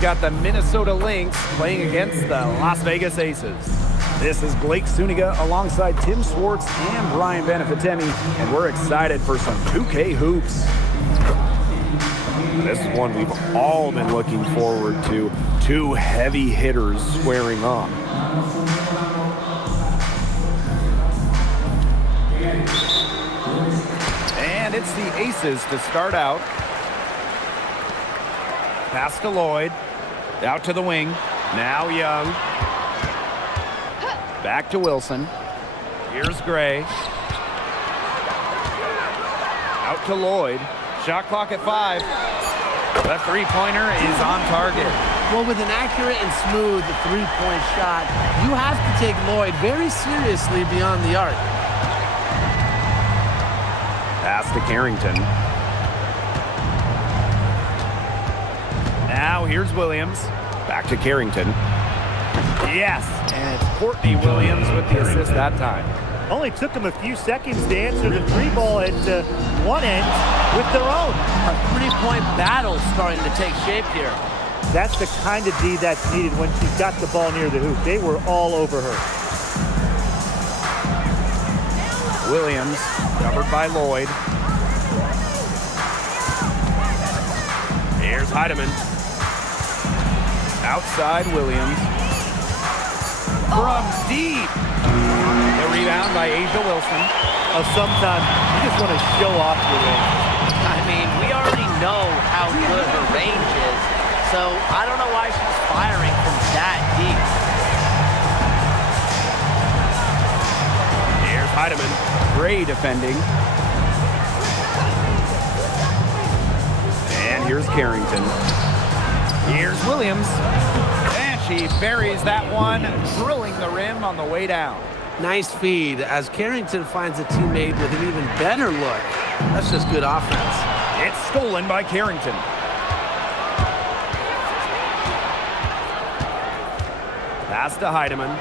we've got the Minnesota Lynx playing against the Las Vegas Aces. This is Blake Suniga alongside Tim Swartz and Brian Benefitemi, and we're excited for some 2K hoops. This is one we've all been looking forward to. Two heavy hitters squaring off. And it's the Aces to start out. Pass to Lloyd. Out to the wing. Now Young. Back to Wilson. Here's Gray. Out to Lloyd. Shot clock at 5. The three-pointer is on target. Well, with an accurate and smooth three-point shot, you have to take Lloyd very seriously beyond the arc. Pass to Carrington. Now here's Williams. Back to Carrington. Yes, and it's Courtney Williams with the assist that time. Only took them a few seconds to answer the three ball at one end with their own. A three-point battle starting to take shape here. That's the kind of D that's needed when she's got the ball near the hoop. They were all over her. Williams, covered by Lloyd. Here's Heidemann. Outside Williams. From deep. The rebound by Asia Wilson. Oh, sometimes you just want to show off your range. I mean, we already know how good her range is, so I don't know why she's firing from that deep. Here's Heidemann. Gray defending. And here's Carrington. Here's Williams. And she buries that one, drilling the rim on the way down. Nice feed as Carrington finds a teammate with an even better look. That's just good offense. It's stolen by Carrington. Pass to Heidemann.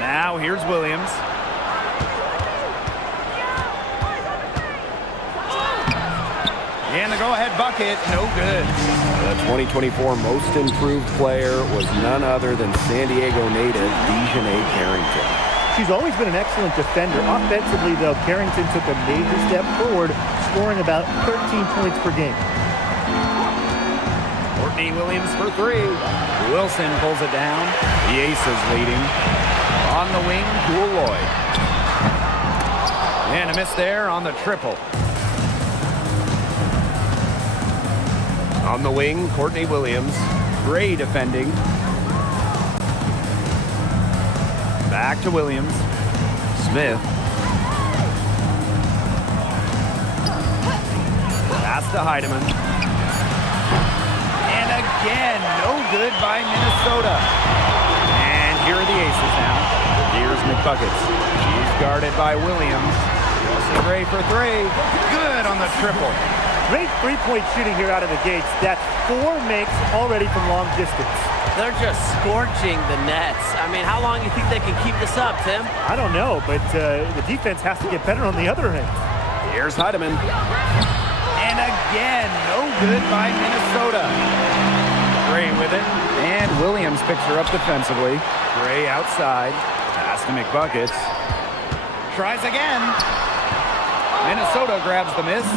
Now here's Williams. And the go-ahead bucket, no good. The 2024 Most Improved Player was none other than San Diego native Dejanay Carrington. She's always been an excellent defender. Offensively, though, Carrington took a major step forward, scoring about 13 points per game. Courtney Williams for 3. Wilson pulls it down. The Aces leading. On the wing, Jewel Lloyd. And a miss there on the triple. On the wing, Courtney Williams. Gray defending. Back to Williams. Smith. Pass to Heidemann. And again, no good by Minnesota. And here are the Aces now. Here's McBuckets. She's guarded by Williams. Chelsea Gray for 3. Good on the triple. Great three-point shooting here out of the gates. That's 4 makes already from long distance. They're just scorching the nets. I mean, how long do you think they can keep this up, Tim? I don't know, but the defense has to get better on the other end. Here's Heidemann. And again, no good by Minnesota. Gray with it. And Williams picks her up defensively. Gray outside. Pass to McBuckets. Tries again. Minnesota grabs the miss.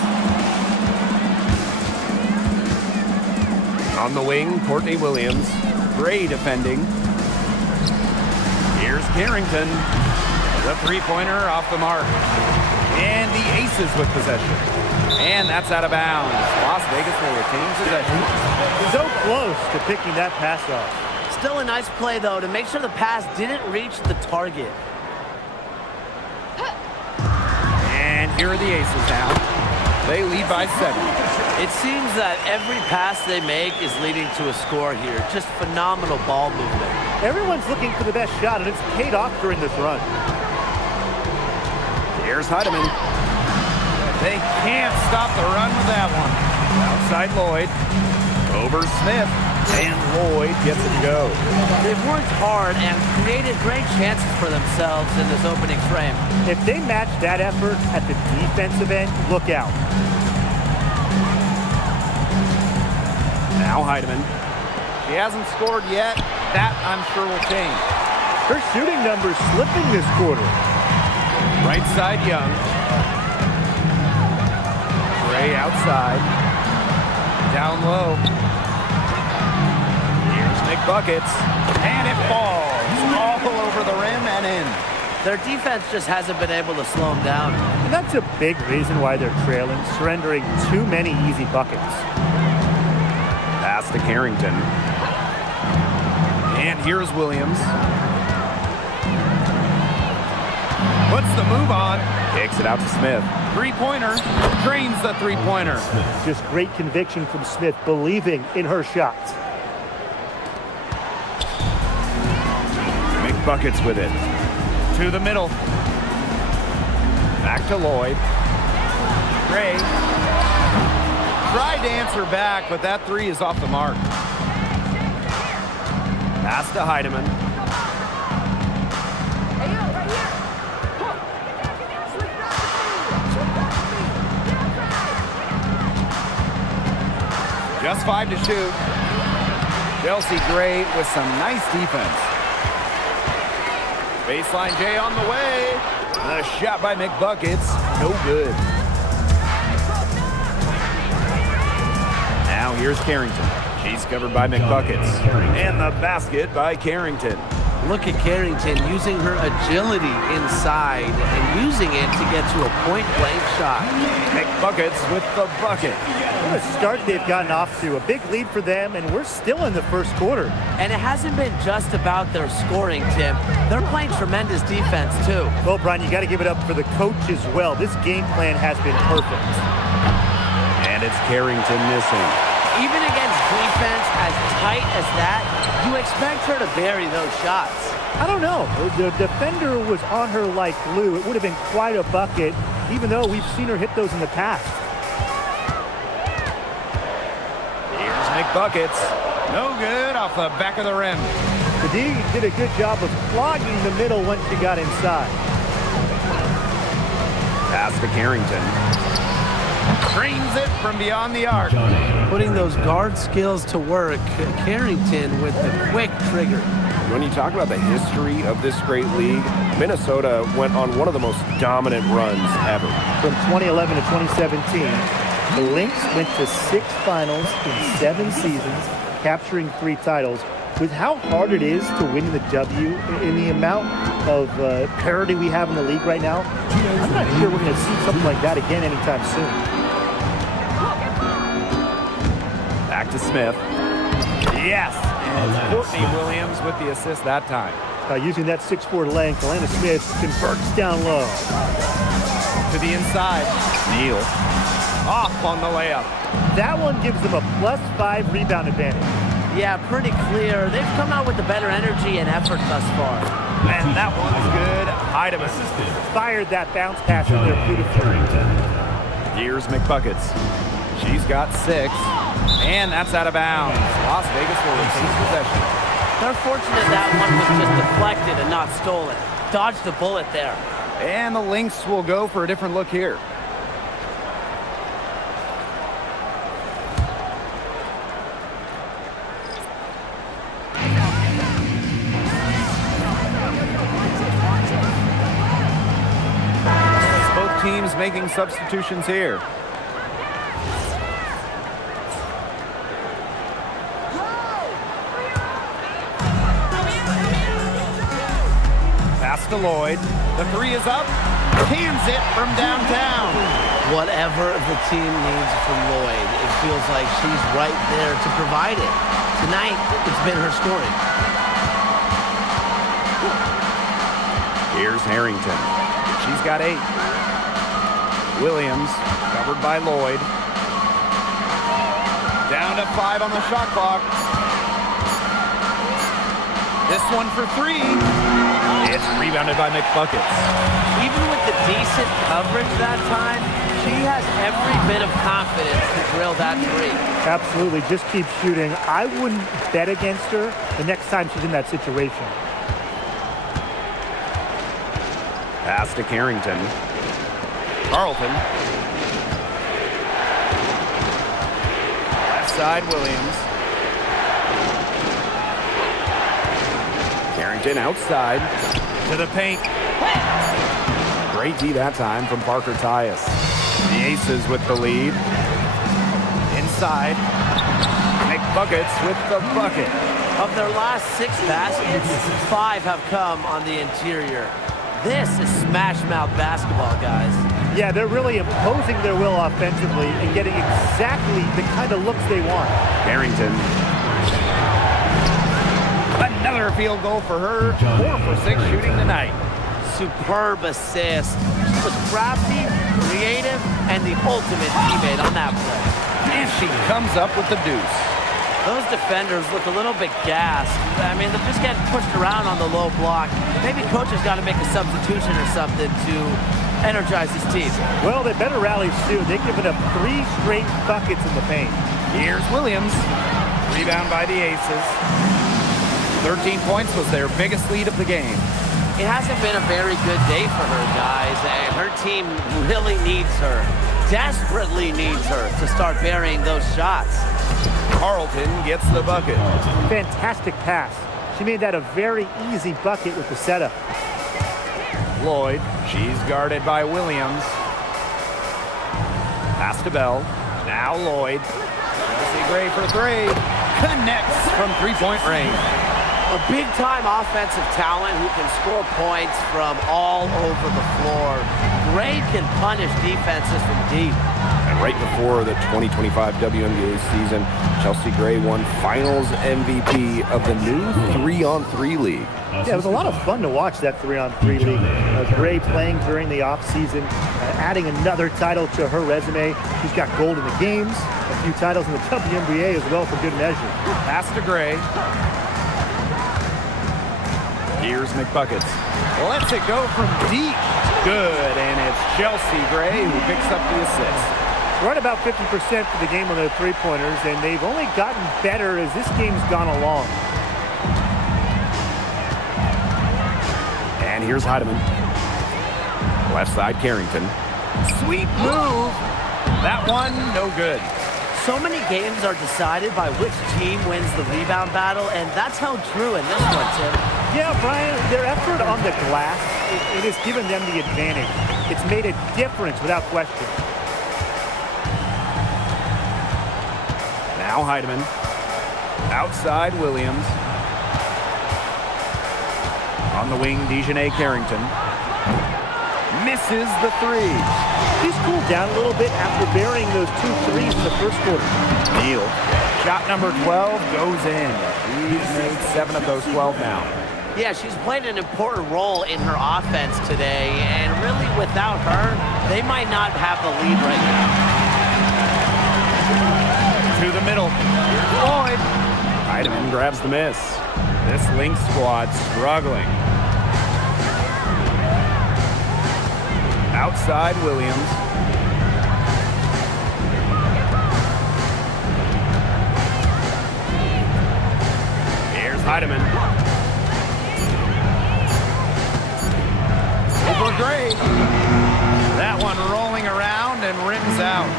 On the wing, Courtney Williams. Gray defending. Here's Carrington. The three-pointer off the mark. And the Aces with possession. And that's out of bounds. Las Vegas will retain possession. So close to picking that pass off. Still a nice play, though, to make sure the pass didn't reach the target. And here are the Aces now. They lead by 7. It seems that every pass they make is leading to a score here. Just phenomenal ball movement. Everyone's looking for the best shot, and it's paid off during this run. Here's Heidemann. They can't stop the run with that one. Outside Lloyd. Over Smith. And Lloyd gets it to go. They've worked hard and created great chances for themselves in this opening frame. If they match that effort at the defensive end, look out. Now Heidemann. She hasn't scored yet. That, I'm sure, will change. Her shooting numbers slipping this quarter. Right side, Young. Gray outside. Down low. Here's McBuckets. And it falls all over the rim and in. Their defense just hasn't been able to slow them down. And that's a big reason why they're trailing, surrendering too many easy buckets. Pass to Carrington. And here's Williams. Puts the move on. Kicks it out to Smith. Three-pointer. Drains the three-pointer. Just great conviction from Smith, believing in her shots. McBuckets with it. To the middle. Back to Lloyd. Gray. Tried to answer back, but that three is off the mark. Pass to Heidemann. Just 5 to shoot. Chelsea Gray with some nice defense. Baseline J on the way. The shot by McBuckets. No good. Now here's Carrington. She's covered by McBuckets. And the basket by Carrington. Look at Carrington using her agility inside and using it to get to a point-blank shot. McBuckets with the bucket. What a start they've gotten off to. A big lead for them, and we're still in the first quarter. And it hasn't been just about their scoring, Tim. They're playing tremendous defense, too. Well, Brian, you got to give it up for the coach as well. This game plan has been perfect. And it's Carrington missing. Even against defense as tight as that, you expect her to bury those shots. I don't know. The defender was on her like glue. It would have been quite a bucket, even though we've seen her hit those in the past. Here's McBuckets. No good off the back of the rim. The D did a good job of clogging the middle once she got inside. Pass to Carrington. Drains it from beyond the arc. Putting those guard skills to work, Carrington with the quick trigger. When you talk about the history of this great league, Minnesota went on one of the most dominant runs ever. From 2011 to 2017, the Lynx went to 6 finals in 7 seasons, capturing 3 titles. With how hard it is to win the W, in the amount of parity we have in the league right now, I'm not sure we're going to see something like that again anytime soon. Back to Smith. Yes! And Courtney Williams with the assist that time. Using that 6'4" length, Alana Smith converts down low. To the inside. Neal. Off on the layup. That one gives them a +5 rebound advantage. Yeah, pretty clear. They've come out with the better energy and effort thus far. And that one's good. Heidemann. Fired that bounce pass in there beautifully. Here's McBuckets. She's got 6. And that's out of bounds. Las Vegas will retain possession. They're fortunate that one was just deflected and not stolen. Dodged the bullet there. And the Lynx will go for a different look here. Both teams making substitutions here. Pass to Lloyd. The 3 is up. Cans it from downtown. Whatever the team needs from Lloyd, it feels like she's right there to provide it. Tonight, it's been her scoring. Here's Harrington. She's got 8. Williams, covered by Lloyd. Down to 5 on the shot clock. This one for 3. It's rebounded by McBuckets. Even with the decent coverage that time, she has every bit of confidence to drill that 3. Absolutely. Just keep shooting. I wouldn't bet against her the next time she's in that situation. Pass to Carrington. Carlton. Left outside Williams. Carrington outside to the paint. Great D that time from Parker Tyus. The Aces with the lead. Inside. Make buckets with the bucket. Of their last 6 baskets, 5 have come on the interior. This is smash-mouth basketball, guys. Yeah, they're really imposing their will offensively and getting exactly the kind of looks they want. Carrington. Another field goal for her. 4 for 6 shooting tonight. Superb assist. She was crafty, creative, and the ultimate teammate on that play. And she comes up with the deuce. Those defenders look a little bit gassed. I mean, they're just getting pushed around on the low block. Maybe coach has got to make a substitution or something to energize his team. Well, they better rally soon. They've given up 3 straight buckets in the paint. Here's Williams. Rebound by the Aces. 13 points was their biggest lead of the game. It hasn't been a very good day for her, guys, and her team really needs her, desperately needs her to start burying those shots. Carlton gets the bucket. Fantastic pass. She made that a very easy bucket with the setup. Lloyd, she's guarded by Williams. Pass to Bell. Now Lloyd. Chelsea Gray for 3. Connects from 3-point range. A big-time offensive talent who can score points from all over the floor. Gray can punish defenses from deep. And right before the 2025 WNBA season, Chelsea Gray won Finals MVP of the new 3-on-3 league. Yeah, it was a lot of fun to watch that 3-on-3 league. Gray playing during the offseason, adding another title to her resume. She's got gold in the games, a few titles in the WNBA as well for good measure. Pass to Gray. Here's McBuckets. Lets it go from deep. Good, and it's Chelsea Gray who picks up the assist. Right about 50% for the game on their three-pointers, and they've only gotten better as this game's gone along. And here's Heidemann. Left side, Carrington. Sweet move. That one, no good. So many games are decided by which team wins the rebound battle, and that's how true in this one, Tim. Yeah, Brian, their effort on the glass, it has given them the advantage. It's made a difference without question. Now Heidemann. Outside Williams. On the wing, Dejanay Carrington. Misses the 3. He's cooled down a little bit after burying those 2 threes in the first quarter. Neal. Shot number 12 goes in. He's made 7 of those 12 now. Yeah, she's played an important role in her offense today, and really without her, they might not have the lead right now. To the middle. Lloyd. Heidemann grabs the miss. This Lynx squad struggling. Outside Williams. Here's Heidemann. Over Gray. That one rolling around and rims out.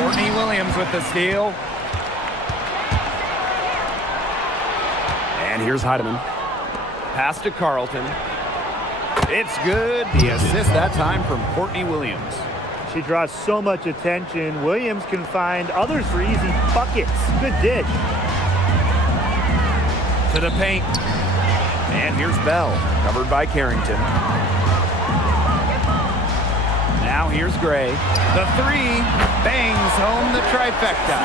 Courtney Williams with the steal. And here's Heidemann. Pass to Carlton. It's good. The assist that time from Courtney Williams. She draws so much attention. Williams can find others for easy buckets. Good dish. To the paint. And here's Bell, covered by Carrington. Now here's Gray. The 3 bangs home the trifecta.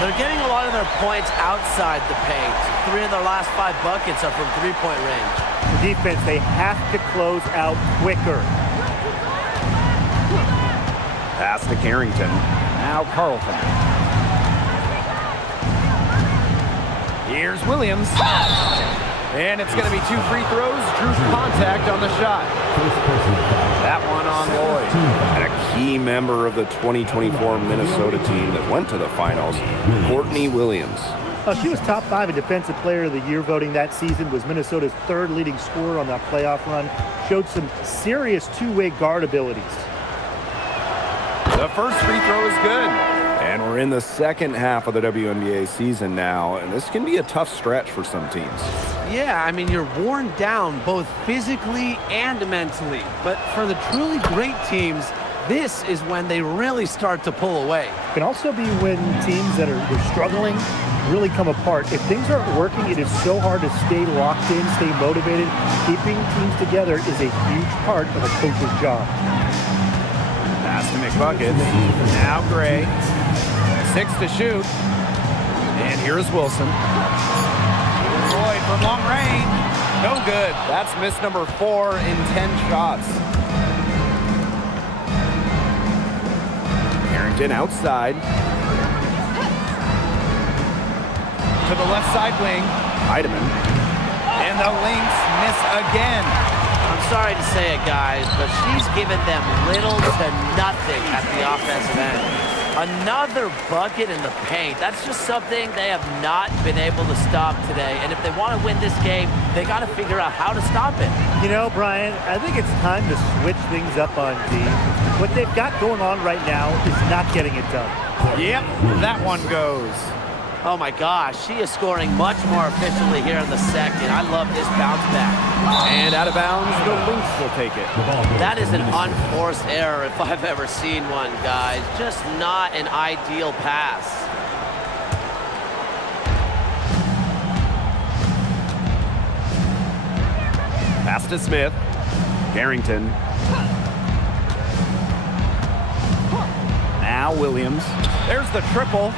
They're getting a lot of their points outside the paint. 3 of their last 5 buckets are from 3-point range. The defense, they have to close out quicker. Pass to Carrington. Now Carlton. Here's Williams. And it's going to be 2 free throws. Drew contact on the shot. That one on Lloyd. And a key member of the 2024 Minnesota team that went to the finals, Courtney Williams. She was top 5 in Defensive Player of the Year voting that season, was Minnesota's 3rd leading scorer on that playoff run, showed some serious two-way guard abilities. The first free throw is good. And we're in the second half of the WNBA season now, and this can be a tough stretch for some teams. Yeah, I mean, you're worn down both physically and mentally. But for the truly great teams, this is when they really start to pull away. It can also be when teams that are struggling really come apart. If things aren't working, it is so hard to stay locked in, stay motivated. Keeping teams together is a huge part of a coach's job. Pass to McBuckets. Now Gray. 6 to shoot. And here's Wilson. Floyd from long range. No good. That's miss number 4 in 10 shots. Harrington outside. To the left side wing. Heidemann. And the Lynx miss again. I'm sorry to say it, guys, but she's given them little to nothing at the offensive end. Another bucket in the paint. That's just something they have not been able to stop today. And if they want to win this game, they got to figure out how to stop it. You know, Brian, I think it's time to switch things up on D. What they've got going on right now is not getting it done. Yep, that one goes. Oh my gosh, she is scoring much more efficiently here in the second. I love this bounce back. And out of bounds, the Lynx will take it. That is an unforced error if I've ever seen one, guys. Just not an ideal pass. Pass to Smith. Carrington. Now Williams. There's the triple.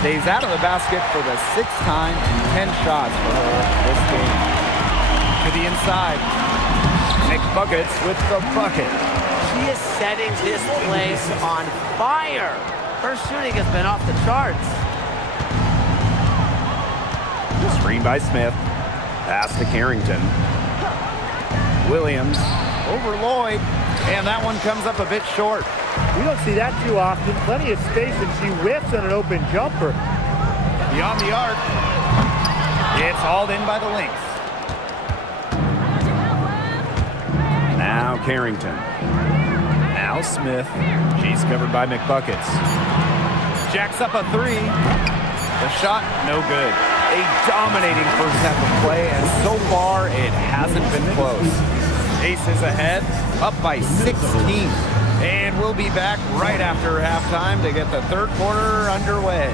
Stays out of the basket for the 6th time in 10 shots for her this game. To the inside. McBuckets with the bucket. She is setting this place on fire. Her shooting has been off the charts. Screen by Smith. Pass to Carrington. Williams over Lloyd. And that one comes up a bit short. We don't see that too often. Plenty of space, and she whiffs on an open jumper. Beyond the arc. It's hauled in by the Lynx. Now Carrington. Now Smith. She's covered by McBuckets. Jacks up a 3. The shot, no good. A dominating first half of play, and so far it hasn't been close. Aces ahead, up by 16. And we'll be back right after halftime to get the third quarter underway.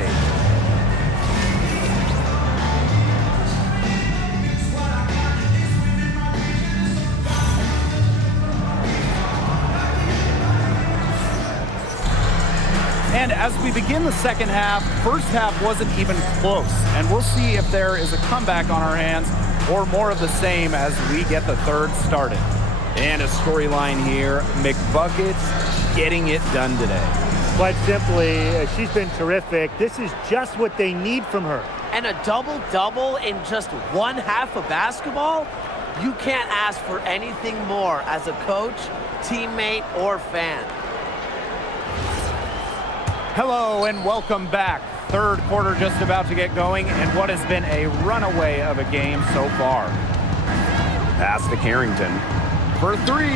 And as we begin the second half, first half wasn't even close. And we'll see if there is a comeback on our hands or more of the same as we get the third started. And a storyline here, McBuckets getting it done today. Quite simply, she's been terrific. This is just what they need from her. And a double-double in just one half of basketball? You can't ask for anything more as a coach, teammate, or fan. Hello and welcome back. Third quarter just about to get going, and what has been a runaway of a game so far. Pass to Carrington. For 3.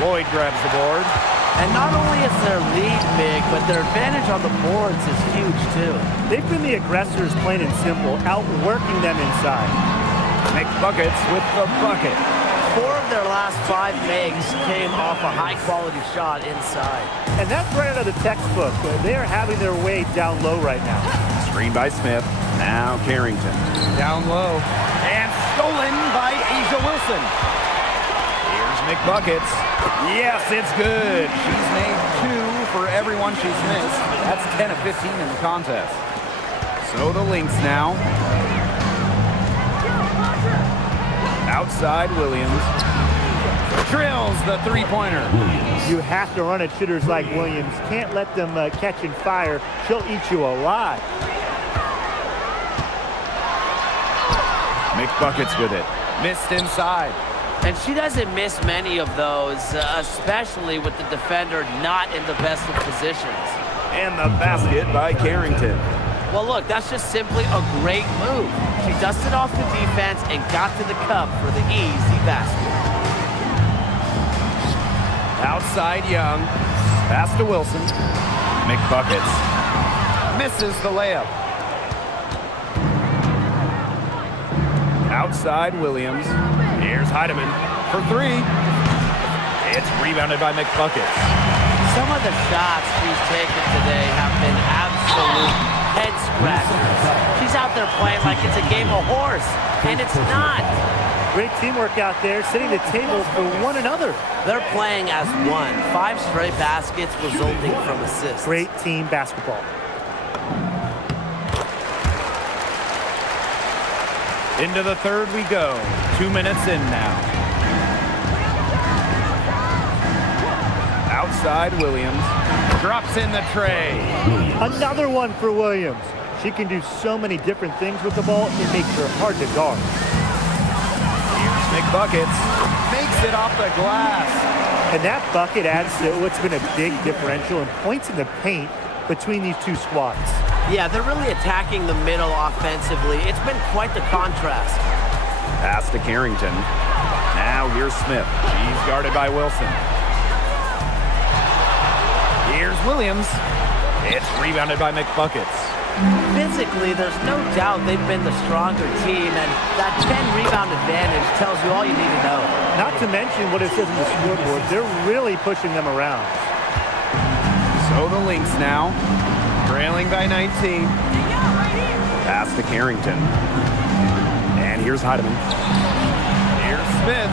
Lloyd grabs the board. And not only is their lead big, but their advantage on the boards is huge too. They've been the aggressors, plain and simple, outworking them inside. McBuckets with the bucket. 4 of their last 5 makes came off a high-quality shot inside. And that's right out of the textbook. They are having their way down low right now. Screen by Smith. Now Carrington. Down low. And stolen by Asia Wilson. McBuckets. Yes, it's good. She's made 2 for everyone she's missed. That's 10 of 15 in the contest. So the Lynx now. Outside Williams. Drills the 3-pointer. You have to run at shooters like Williams. Can't let them catch and fire. She'll eat you alive. McBuckets with it. Missed inside. And she doesn't miss many of those, especially with the defender not in the best of positions. And the basket by Carrington. Well, look, that's just simply a great move. She dusted off the defense and got to the cup for the easy basket. Outside Young. Pass to Wilson. McBuckets misses the layup. Outside Williams. Here's Heidemann for three. It's rebounded by McBuckets. Some of the shots she's taken today have been absolute head scratchers. She's out there playing like it's a game of horse, and it's not. Great teamwork out there, setting the table for one another. They're playing as one. 5 straight baskets resulting from assists. Great team basketball. Into the third we go. 2 minutes in now. Outside Williams. Drops in the tray. Another one for Williams. She can do so many different things with the ball. It makes her hard to guard. Here's McBuckets. Makes it off the glass. And that bucket adds to what's been a big differential in points in the paint between these two squads. Yeah, they're really attacking the middle offensively. It's been quite the contrast. Pass to Carrington. Now here's Smith. She's guarded by Wilson. Here's Williams. It's rebounded by McBuckets. Physically, there's no doubt they've been the stronger team, and that 10-rebound advantage tells you all you need to know. Not to mention what it says on the scoreboard. They're really pushing them around. So the Lynx now, trailing by 19. Pass to Carrington. And here's Heidemann. Here's Smith.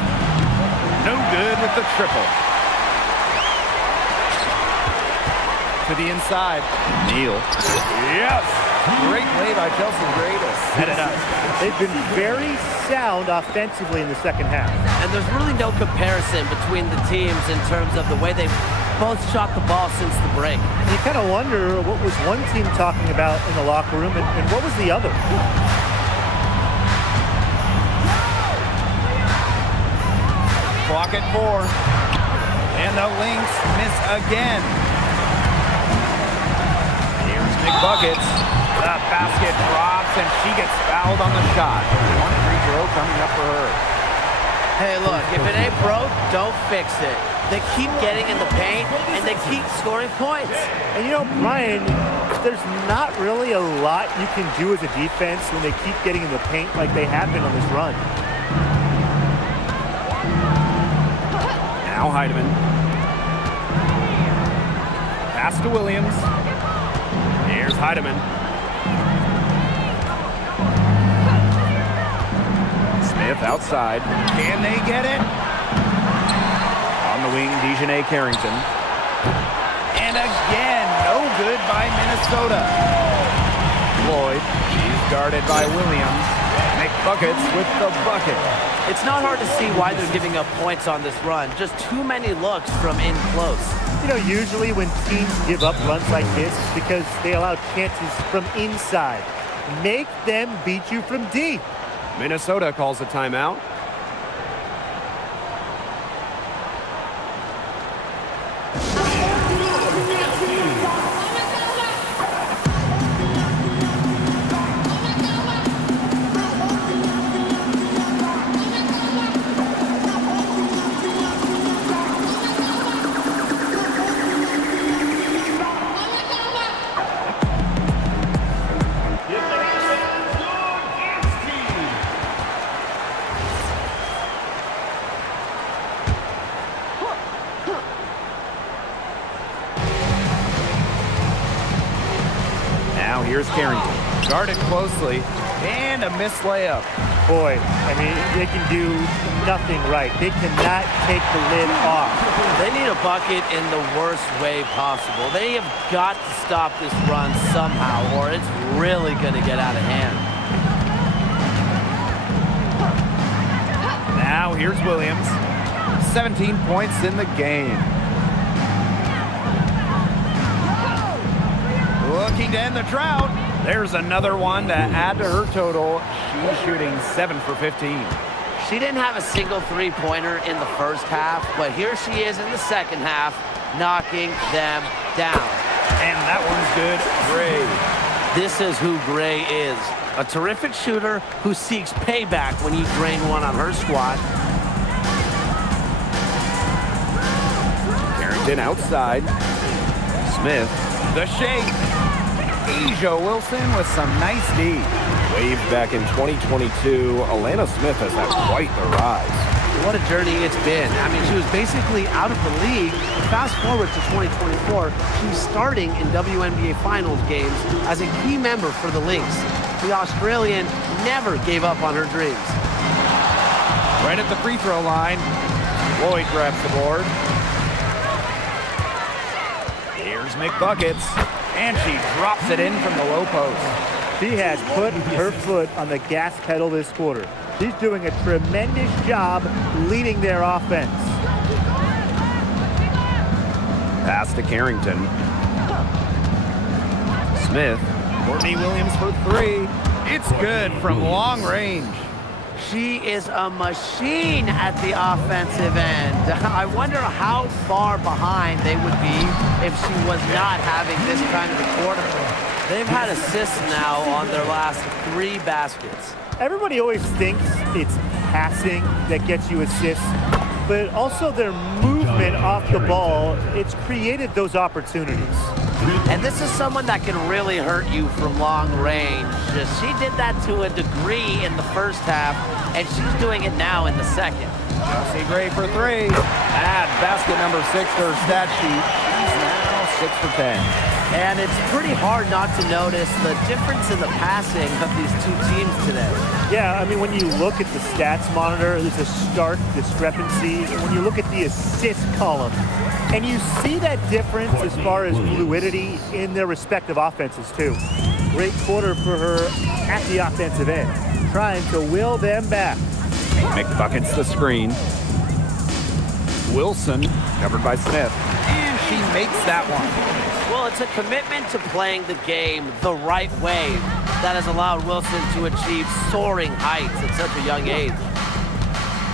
No good with the triple. To the inside. Neal. Yes! Great play by Chelsea Gray to set it up. They've been very sound offensively in the second half. And there's really no comparison between the teams in terms of the way they've both shot the ball since the break. You kind of wonder what was one team talking about in the locker room and what was the other. Clock at 4. And the Lynx miss again. Here's McBuckets. The basket drops and she gets fouled on the shot. 1 free throw coming up for her. Hey, look, if it ain't broke, don't fix it. They keep getting in the paint, and they keep scoring points. And you know, Brian, there's not really a lot you can do as a defense when they keep getting in the paint like they have been on this run. Now Heidemann. Pass to Williams. Here's Heidemann. Smith outside. Can they get it? On the wing, Dejanay Carrington. And again, no good by Minnesota. Floyd, she's guarded by Williams. McBuckets with the bucket. It's not hard to see why they're giving up points on this run. Just too many looks from in close. You know, usually when teams give up runs like this, it's because they allow chances from inside. Make them beat you from deep. Minnesota calls a timeout. Now here's Carrington. Guarded closely. And a missed layup. Boy, I mean, they can do nothing right. They cannot take the lid off. They need a bucket in the worst way possible. They have got to stop this run somehow, or it's really going to get out of hand. Now here's Williams. 17 points in the game. Looking to end the drought. There's another one to add to her total. She's shooting 7 for 15. She didn't have a single three-pointer in the first half, but here she is in the second half, knocking them down. And that one's good. Gray. This is who Gray is. A terrific shooter who seeks payback when you drain one on her squad. Carrington outside. Smith The shake. Asia Wilson with some nice D. Waved back in 2022, Alana Smith has had quite the rise. What a journey it's been. I mean, she was basically out of the league. Fast forward to 2024, she's starting in WNBA Finals games as a key member for the Lynx. The Australian never gave up on her dreams. Right at the free throw line, Lloyd grabs the board. Here's McBuckets, and she drops it in from the low post. She has put her foot on the gas pedal this quarter. She's doing a tremendous job leading their offense. Pass to Carrington. Smith. Courtney Williams for three. It's good from long range. She is a machine at the offensive end. I wonder how far behind they would be if she was not having this kind of a quarter. They've had assists now on their last 3 baskets. Everybody always thinks it's passing that gets you assists, but also their movement off the ball, it's created those opportunities. And this is someone that can really hurt you from long range. She did that to a degree in the first half, and she's doing it now in the second. Chelsea Gray for three. Add basket number 6 to her stat sheet. She's now 6 for 10. And it's pretty hard not to notice the difference in the passing of these two teams today. Yeah, I mean, when you look at the stats monitor, there's a stark discrepancy. And when you look at the assist column, and you see that difference as far as fluidity in their respective offenses, too. Great quarter for her at the offensive end, trying to will them back. McBuckets the screen. Wilson covered by Smith. And she makes that one. Well, it's a commitment to playing the game the right way that has allowed Wilson to achieve soaring heights at such a young age.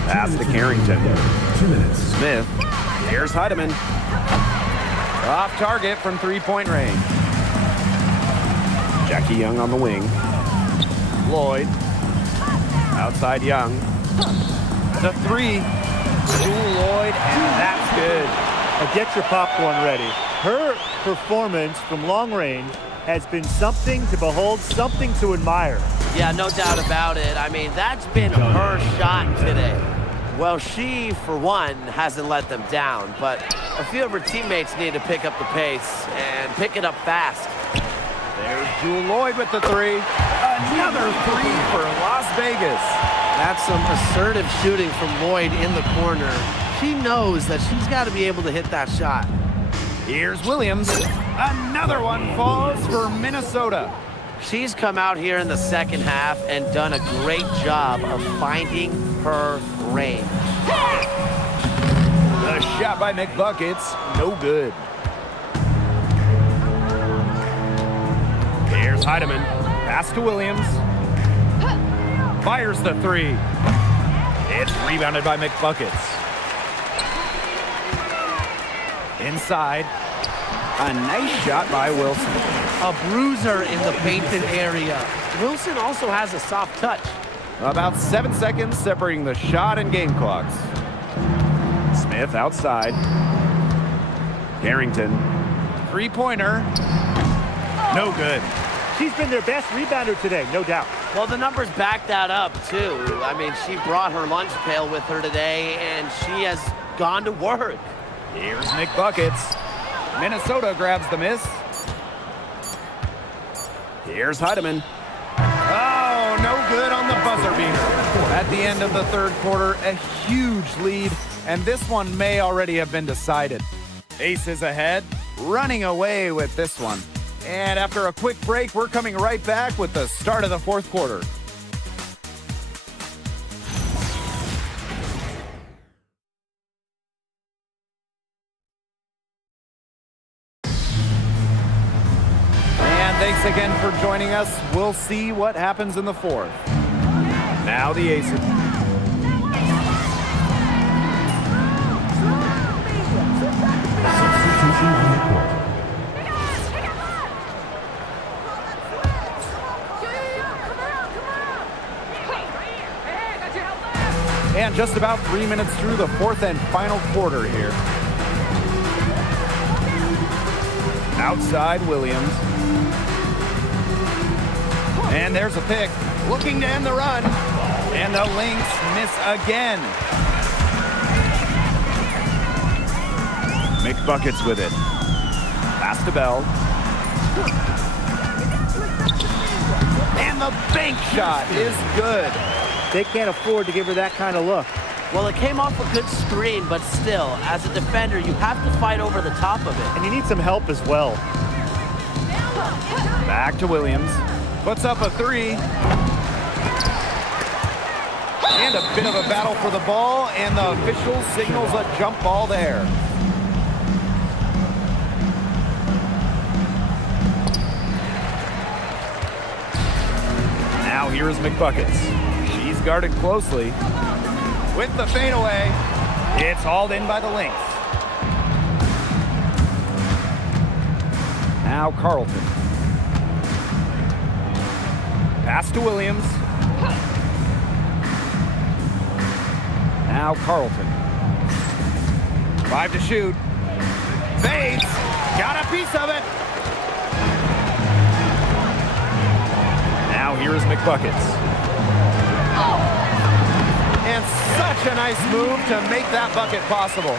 Pass to Carrington. 2 minutes. Smith. Here's Heidemann. Off target from three-point range. Jackie Young on the wing. Lloyd. Outside Young. The three. Jewel Lloyd, and that's good. Now get your popcorn ready. Her performance from long range has been something to behold, something to admire. Yeah, no doubt about it. I mean, that's been her shot today. Well, she, for one, hasn't let them down, but a few of her teammates need to pick up the pace and pick it up fast. There's Jewel Lloyd with the three. Another three for Las Vegas. That's some assertive shooting from Lloyd in the corner. She knows that she's got to be able to hit that shot. Here's Williams. Another one falls for Minnesota. She's come out here in the second half and done a great job of finding her range. The shot by McBuckets, no good. Here's Heidemann. Pass to Williams. Fires the three. It's rebounded by McBuckets. Inside. A nice shot by Wilson. A bruiser in the painted area. Wilson also has a soft touch. About 7 seconds separating the shot and game clocks. Smith outside. Carrington. Three-pointer. No good. She's been their best rebounder today, no doubt. Well, the numbers back that up, too. I mean, she brought her lunch pail with her today, and she has gone to work. Here's McBuckets. Minnesota grabs the miss. Here's Heidemann. Oh, no good on the buzzer beater. At the end of the third quarter, a huge lead, and this one may already have been decided. Aces ahead, running away with this one. And after a quick break, we're coming right back with the start of the fourth quarter. And thanks again for joining us. We'll see what happens in the fourth. Now the Aces. Substitution on the court. And just about 3 minutes through the fourth and final quarter here. Outside Williams. And there's a pick. Looking to end the run. And the Lynx miss again. McBuckets with it. Pass to Bell. And the bank shot is good. They can't afford to give her that kind of look. Well, it came off a good screen, but still, as a defender, you have to fight over the top of it. And you need some help as well. Back to Williams. Puts up a three. And a bit of a battle for the ball, and the official signals a jump ball there. Now here's McBuckets. She's guarded closely. With the fadeaway, it's hauled in by the Lynx. Now Carlton. Pass to Williams. Now Carlton. 5 to shoot. Fades. Got a piece of it. Now here's McBuckets. And such a nice move to make that bucket possible.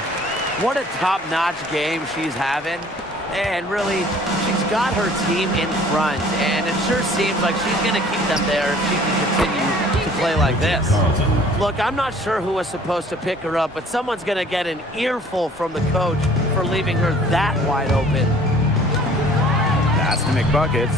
What a top-notch game she's having. And really, she's got her team in front. And it sure seems like she's going to keep them there if she can continue to play like this. Look, I'm not sure who was supposed to pick her up, but someone's going to get an earful from the coach for leaving her that wide open. Pass to McBuckets.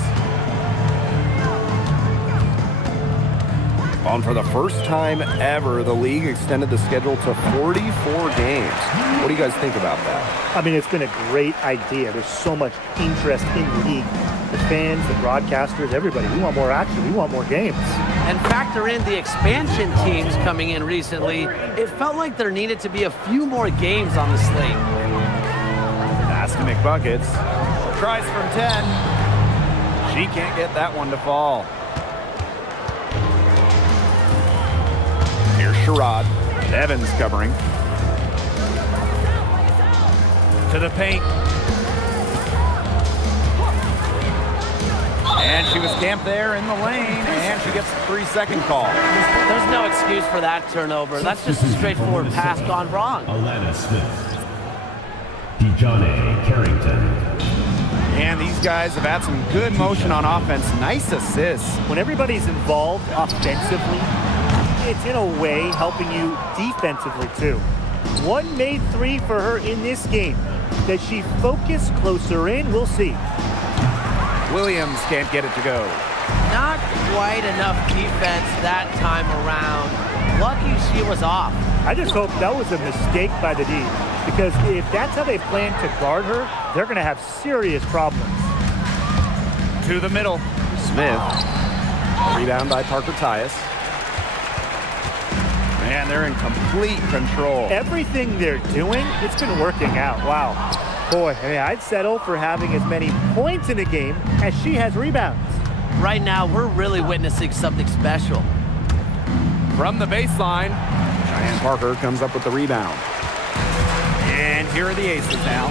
On for the first time ever, the league extended the schedule to 44 games. What do you guys think about that? I mean, it's been a great idea. There's so much interest in the league. The fans, the broadcasters, everybody. We want more action. We want more games. And factor in the expansion teams coming in recently, it felt like there needed to be a few more games on the slate. Pass to McBuckets. Tries from 10. She can't get that one to fall. Here's Sherrod. Evans covering. To the paint. And she was camped there in the lane, and she gets a 3-second call. There's no excuse for that turnover. That's just a straightforward pass gone wrong. Alana Smith. DeJohne Carrington. And these guys have had some good motion on offense. Nice assists. When everybody's involved offensively, it's in a way helping you defensively too. One made three for her in this game. Does she focus closer in? We'll see. Williams can't get it to go. Not quite enough defense that time around. Lucky she was off. I just hope that was a mistake by the D, because if that's how they plan to guard her, they're going to have serious problems. To the middle. Smith. Rebound by Parker Tyus. Man, they're in complete control. Everything they're doing, it's been working out. Wow. Boy, I mean, I'd settle for having as many points in a game as she has rebounds. Right now, we're really witnessing something special. From the baseline, Cheyenne Parker comes up with the rebound. And here are the Aces now.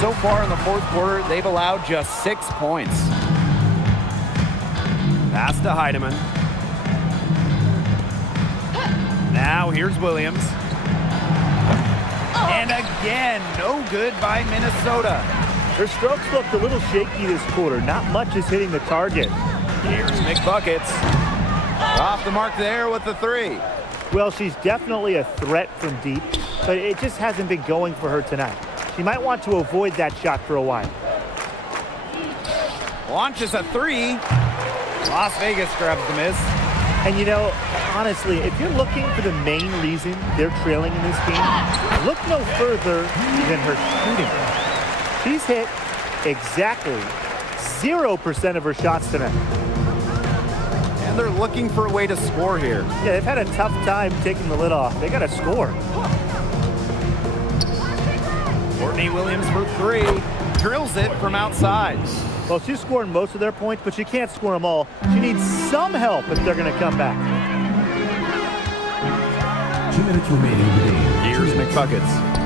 So far in the fourth quarter, they've allowed just 6 points. Pass to Heidemann. Now here's Williams. And again, no good by Minnesota. Her strokes looked a little shaky this quarter. Not much is hitting the target. Here's McBuckets. Off the mark there with the three. Well, she's definitely a threat from deep, but it just hasn't been going for her tonight. She might want to avoid that shot for a while. Launches a three. Las Vegas grabs the miss. And you know, honestly, if you're looking for the main reason they're trailing in this game, look no further than her shooting. She's hit exactly 0% of her shots tonight. And they're looking for a way to score here. Yeah, they've had a tough time taking the lid off. They got to score. Courtney Williams for three. Drills it from outside. Well, she's scoring most of their points, but she can't score them all. She needs some help if they're going to come back. 2 minutes remaining in the game. Here's McBuckets.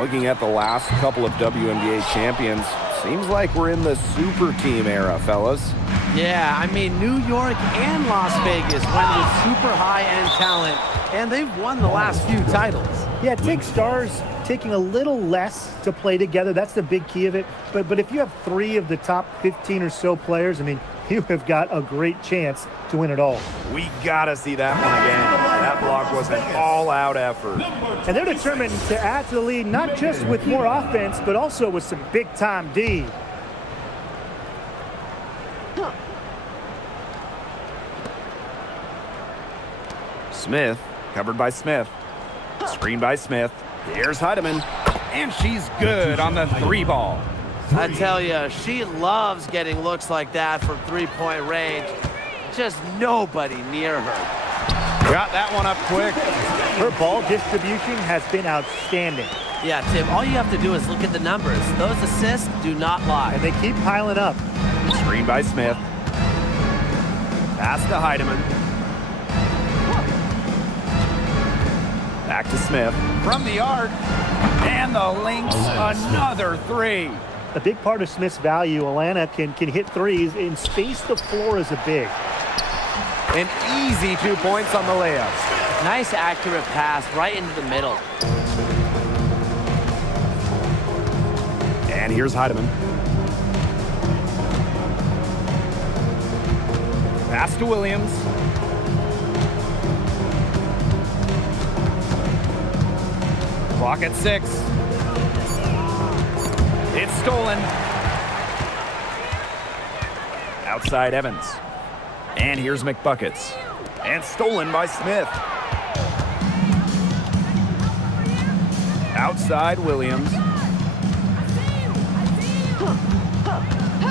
Looking at the last couple of WNBA champions, seems like we're in the super team era, fellas. Yeah, I mean, New York and Las Vegas went with super high-end talent, and they've won the last few titles. Yeah, it takes stars taking a little less to play together. That's the big key of it. But if you have 3 of the top 15 or so players, I mean, you have got a great chance to win it all. We got to see that one again. That block was an all-out effort. And they're determined to add to the lead, not just with more offense, but also with some big-time D. Smith, covered by Smith. Screen by Smith. Here's Heidemann. And she's good on the 3 ball. I tell you, she loves getting looks like that from three-point range. Just nobody near her. Got that one up quick. Her ball distribution has been outstanding. Yeah, Tim, all you have to do is look at the numbers. Those assists do not lie. And they keep piling up. Screen by Smith. Pass to Heidemann. Back to Smith. From the arc. And the Lynx, another 3. A big part of Smith's value, Alana can hit threes and space the floor as a big. An easy 2 points on the layup. Nice accurate pass right into the middle. And here's Heidemann. Pass to Williams. Clock at 6. It's stolen. Outside Evans. And here's McBuckets. And stolen by Smith. Outside Williams.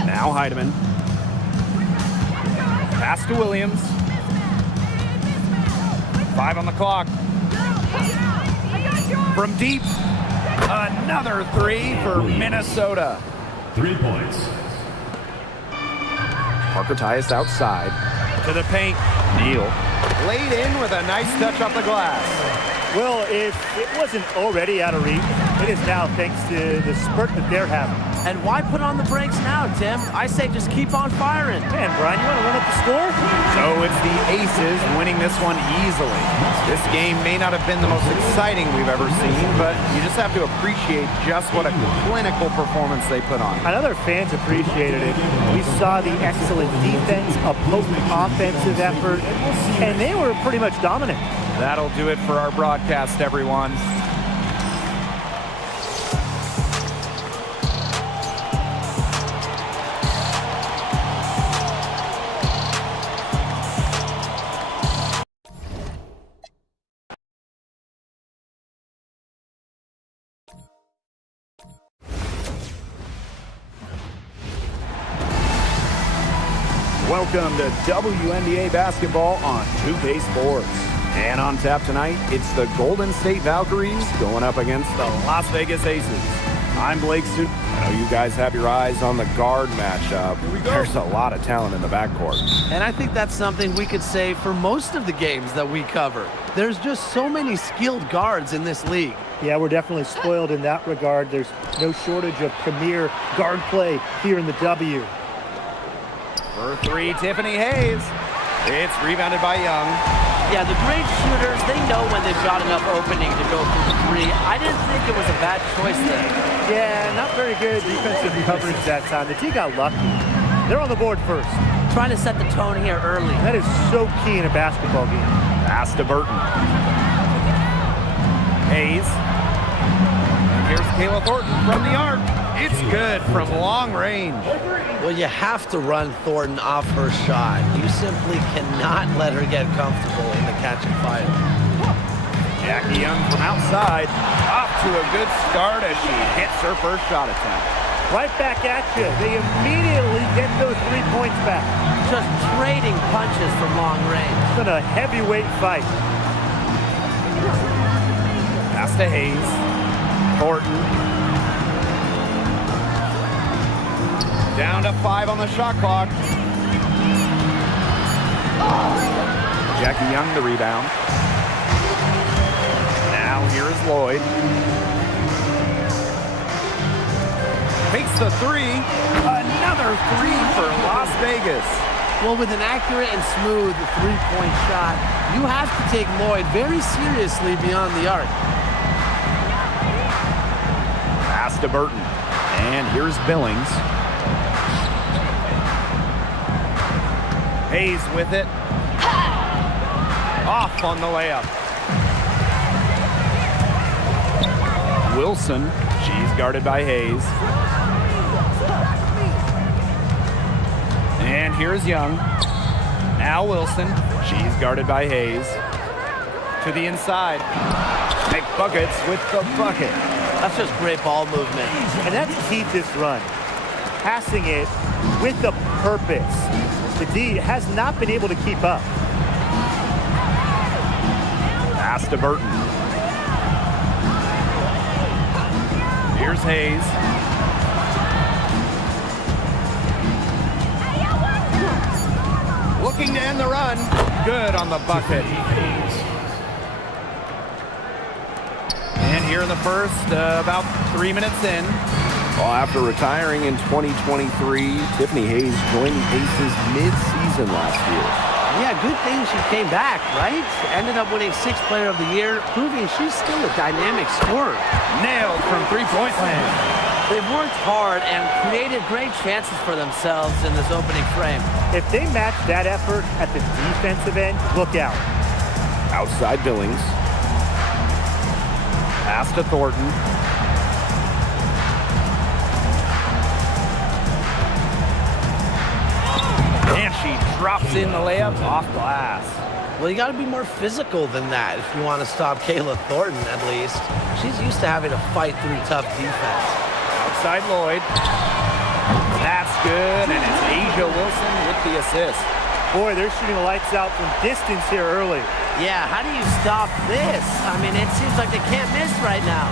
Now Heidemann. Pass to Williams. 5 on the clock. From deep. Another 3 for Minnesota. 3 points. Parker Tyus outside. To the paint. Neal. Laid in with a nice touch off the glass. Well, if it wasn't already out of reach, it is now thanks to the spurt that they're having. And why put on the brakes now, Tim? I say just keep on firing. Man, Brian, you want to run up the score? So it's the Aces winning this one easily. This game may not have been the most exciting we've ever seen, but you just have to appreciate just what a clinical performance they put on. I know their fans appreciated it. We saw the excellent defense, a potent offensive effort, and they were pretty much dominant. That'll do it for our broadcast, everyone. Welcome to WNBA basketball on 2K Sports. And on tap tonight, it's the Golden State Valkyries going up against the Las Vegas Aces. I'm Blake Suit. I know you guys have your eyes on the guard matchup. There's a lot of talent in the backcourt. And I think that's something we could say for most of the games that we cover. There's just so many skilled guards in this league. Yeah, we're definitely spoiled in that regard. There's no shortage of premier guard play here in the W. For 3, Tiffany Hayes. It's rebounded by Young. Yeah, the great shooters, they know when they've got enough opening to go for the 3. I didn't think it was a bad choice there. Yeah, not very good defensive coverage that time. The T got lucky. They're on the board first. Trying to set the tone here early. That is so key in a basketball game. Pass to Burton. Hayes. And here's Kayla Thornton from the arc. It's good from long range. Well, you have to run Thornton off her shot. You simply cannot let her get comfortable in the catch and fire. Jackie Young from outside. Off to a good start as she hits her first shot attempt. Right back at you. They immediately get those 3 points back. Just trading punches from long range. It's been a heavyweight fight. Pass to Hayes. Thornton. Down to 5 on the shot clock. Jackie Young the rebound. Now here is Lloyd. Takes the three. Another three for Las Vegas. Well, with an accurate and smooth three-point shot, you have to take Lloyd very seriously beyond the arc. Pass to Burton. And here's Billings. Hayes with it. Off on the layup. Wilson. She's guarded by Hayes. And here's Young. Now Wilson. She's guarded by Hayes. To the inside. Make buckets with the bucket. That's just great ball movement. And that's key to this run. Passing it with a purpose. The D has not been able to keep up. Pass to Burton. Here's Hayes. Looking to end the run. Good on the bucket. And here in the first, about 3 minutes in. Well, after retiring in 2023, Tiffany Hayes joined the Aces mid-season last year. Yeah, good thing she came back, right? Ended up winning 6th Player of the Year, proving she's still a dynamic scorer. Nailed from three-point land. They've worked hard and created great chances for themselves in this opening frame. If they match that effort at the defensive end, look out. Outside Billings. Pass to Thornton. And she drops in the layup off glass. Well, you got to be more physical than that if you want to stop Kayla Thornton, at least. She's used to having to fight through tough defense. Outside Lloyd. That's good, and it's Asia Wilson with the assist. Boy, they're shooting the lights out from distance here early. Yeah, how do you stop this? I mean, it seems like they can't miss right now.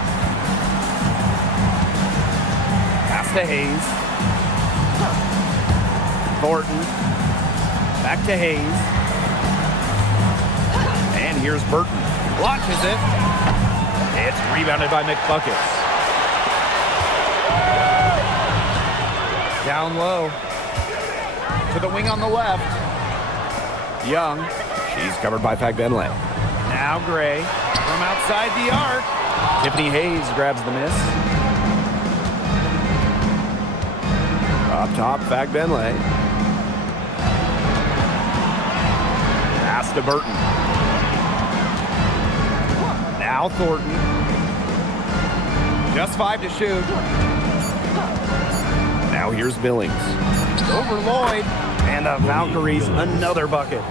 Pass to Hayes. Thornton. Back to Hayes. And here's Burton. Launches it. It's rebounded by McBuckets. Down low. To the wing on the left. Young. She's covered by Fagbenle. Now Gray. From outside the arc. Tiffany Hayes grabs the miss. Up top, Fagbenle. Pass to Burton. Now Thornton. Just 5 to shoot. Now here's Billings. Over Lloyd. And the Valkyries another bucket.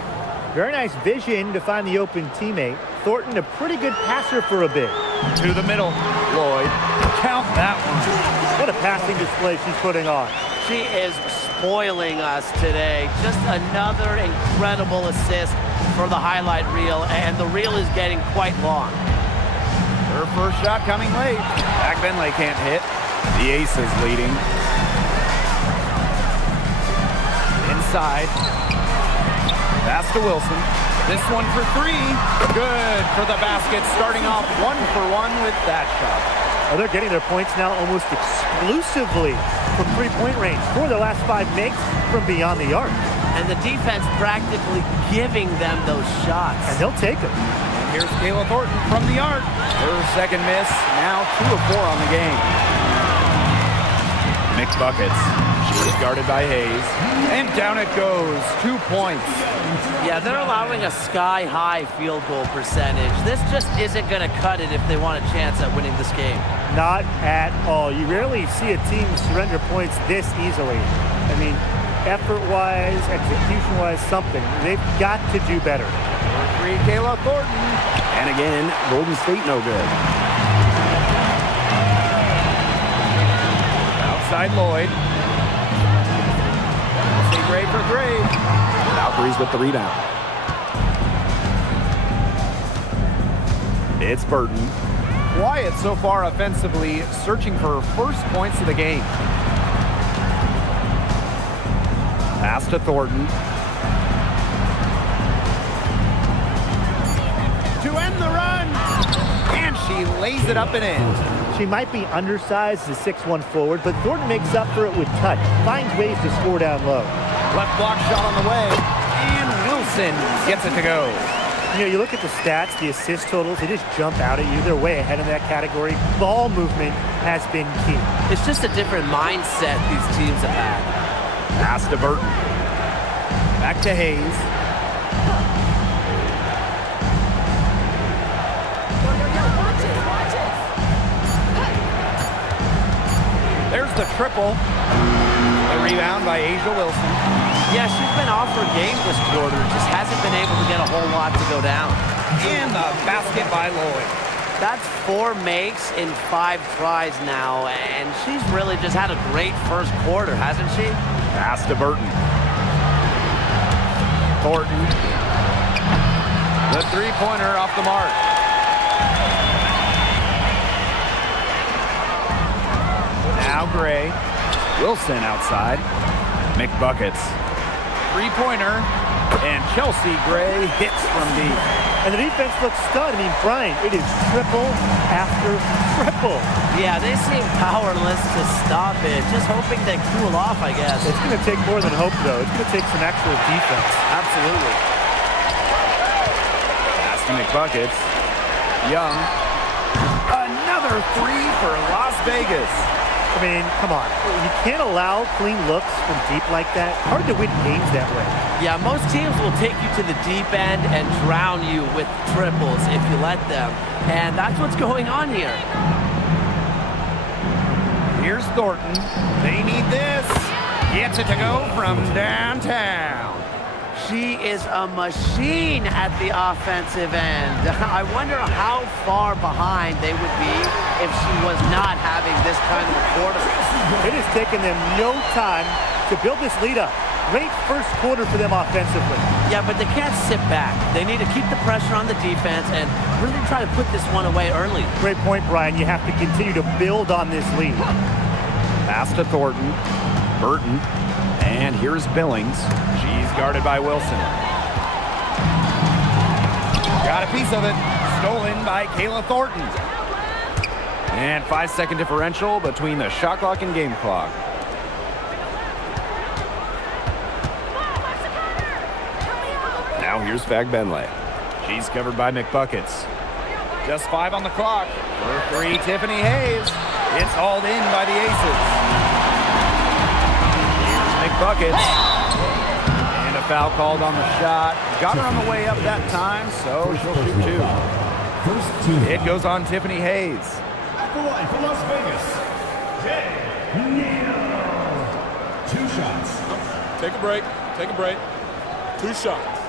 Very nice vision to find the open teammate. Thornton, a pretty good passer for a bit. To the middle. Lloyd. Count that one. What a passing display she's putting on. She is spoiling us today. Just another incredible assist for the highlight reel, and the reel is getting quite long. Her first shot coming late. Fagbenle can't hit. The Aces leading. Inside. Pass to Wilson. This one for three. Good for the basket. Starting off 1 for 1 with that shot. Oh, they're getting their points now almost exclusively from three-point range. 4 of their last 5 makes from beyond the arc. And the defense practically giving them those shots. And they'll take them. Here's Kayla Thornton from the arc. Her second miss. Now 2 of 4 on the game. McBuckets. She is guarded by Hayes. And down it goes. 2 points. Yeah, they're allowing a sky-high field goal percentage. This just isn't going to cut it if they want a chance at winning this game. Not at all. You rarely see a team surrender points this easily. I mean, effort-wise, execution-wise, something. They've got to do better. Number 3, Kayla Thornton. And again, Golden State no good. Outside Lloyd. See Gray for 3. Valkyries with the rebound. It's Burton. Quiet so far offensively, searching for her first points of the game. Pass to Thornton. To end the run. And she lays it up and in. She might be undersized as a 6'1 forward, but Thornton makes up for it with touch, finds ways to score down low. Left block shot on the way, and Wilson gets it to go. You know, you look at the stats, the assist totals, they just jump out at you. They're way ahead in that category. Ball movement has been key. It's just a different mindset these teams have had. Pass to Burton. Back to Hayes. There's the triple. The rebound by Asia Wilson. Yeah, she's been off her game this quarter. Just hasn't been able to get a whole lot to go down. And the basket by Lloyd. That's 4 makes in 5 tries now, and she's really just had a great first quarter, hasn't she? Pass to Burton. Thornton. The three-pointer off the mark. Now Gray. Wilson outside. McBuckets. Three-pointer. And Chelsea Gray hits from deep. And the defense looks stunned. I mean, Brian, it is triple after triple. Yeah, they seem powerless to stop it. Just hoping they cool off, I guess. It's going to take more than hope, though. It's going to take some actual defense. Absolutely. Pass to McBuckets. Young. Another three for Las Vegas. I mean, come on. You can't allow clean looks from deep like that. Hard to win games that way. Yeah, most teams will take you to the deep end and drown you with triples if you let them. And that's what's going on here. Here's Thornton. They need this. Gets it to go from downtown. She is a machine at the offensive end. I wonder how far behind they would be if she was not having this kind of a quarter. It has taken them no time to build this lead up. Great first quarter for them offensively. Yeah, but they can't sit back. They need to keep the pressure on the defense and really try to put this one away early. Great point, Brian. You have to continue to build on this lead. Pass to Thornton. Burton. And here's Billings. She's guarded by Wilson. Got a piece of it. Stolen by Kayla Thornton. And 5-second differential between the shot clock and game clock. Now here's Fagbenle. She's covered by McBuckets. Just 5 on the clock. For 3, Tiffany Hayes. It's hauled in by the Aces. McBuckets. And a foul called on the shot. Got her on the way up that time, so she'll shoot 2. First team. It goes on Tiffany Hayes. At the line for Las Vegas, Jay. 2 shots. Take a break. Take a break. 2 shots.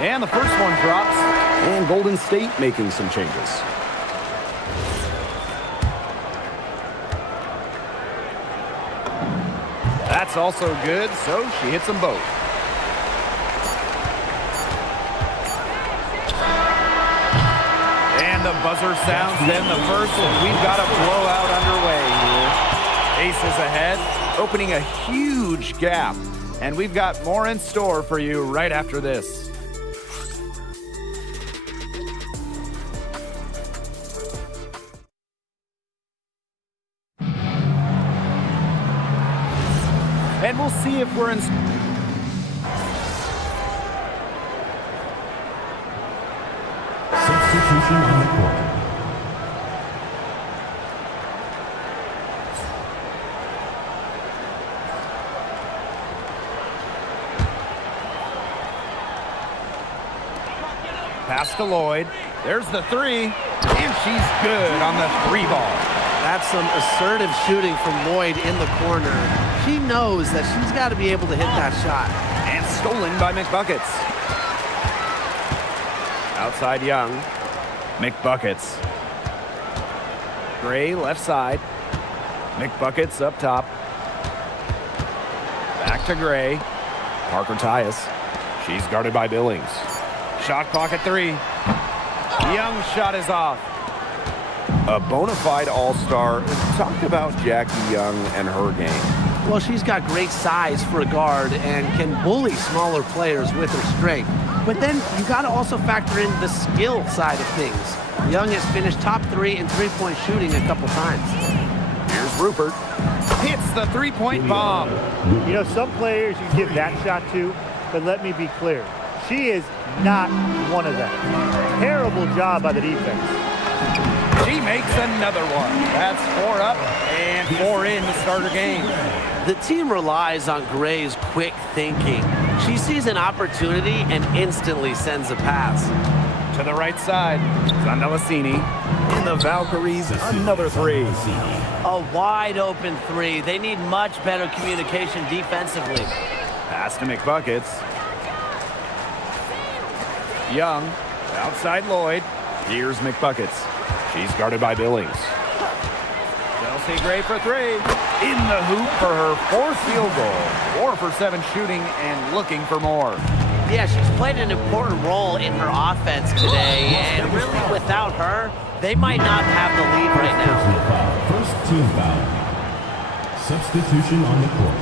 And the first one drops. And Golden State making some changes. That's also good, so she hits them both. And the buzzer sounds then the first, and we've got a blowout underway here. Aces ahead, opening a huge gap. And we've got more in store for you right after this. And we'll see if we're in. Substitution on the court. Pass to Lloyd. There's the 3. And she's good on the 3 ball. That's some assertive shooting from Lloyd in the corner. She knows that she's got to be able to hit that shot. And stolen by McBuckets. Outside Young. McBuckets. Gray left side. McBuckets up top. Back to Gray. Parker Tyus. She's guarded by Billings. Shot clock at 3. Young shot is off. A bona fide all-star. Talk about Jackie Young and her game. Well, she's got great size for a guard and can bully smaller players with her strength. But then you got to also factor in the skill side of things. Young has finished top 3 in three-point shooting a couple times. Here's Rupert. Hits the three-point bomb. You know, some players you give that shot to, but let me be clear. She is not one of them. Terrible job by the defense. She makes another one. That's 4 up and 4 in to start her game. The team relies on Gray's quick thinking. She sees an opportunity and instantly sends a pass. To the right side, Zandalasini. And the Valkyries, another 3. A wide open 3. They need much better communication defensively. Pass to McBuckets. Young, outside Lloyd. Here's McBuckets. She's guarded by Billings. Chelsea Gray for 3. In the hoop for her 4th field goal. 4 for 7 shooting and looking for more. Yeah, she's played an important role in her offense today, and really without her, they might not have the lead right now. First team foul. Substitution on the court.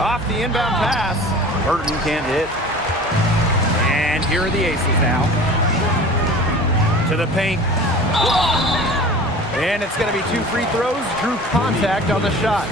Off the inbound pass. Burton can't hit. And here are the aces now. To the paint. And it's going to be 2 free throws. Drew contact on the shot.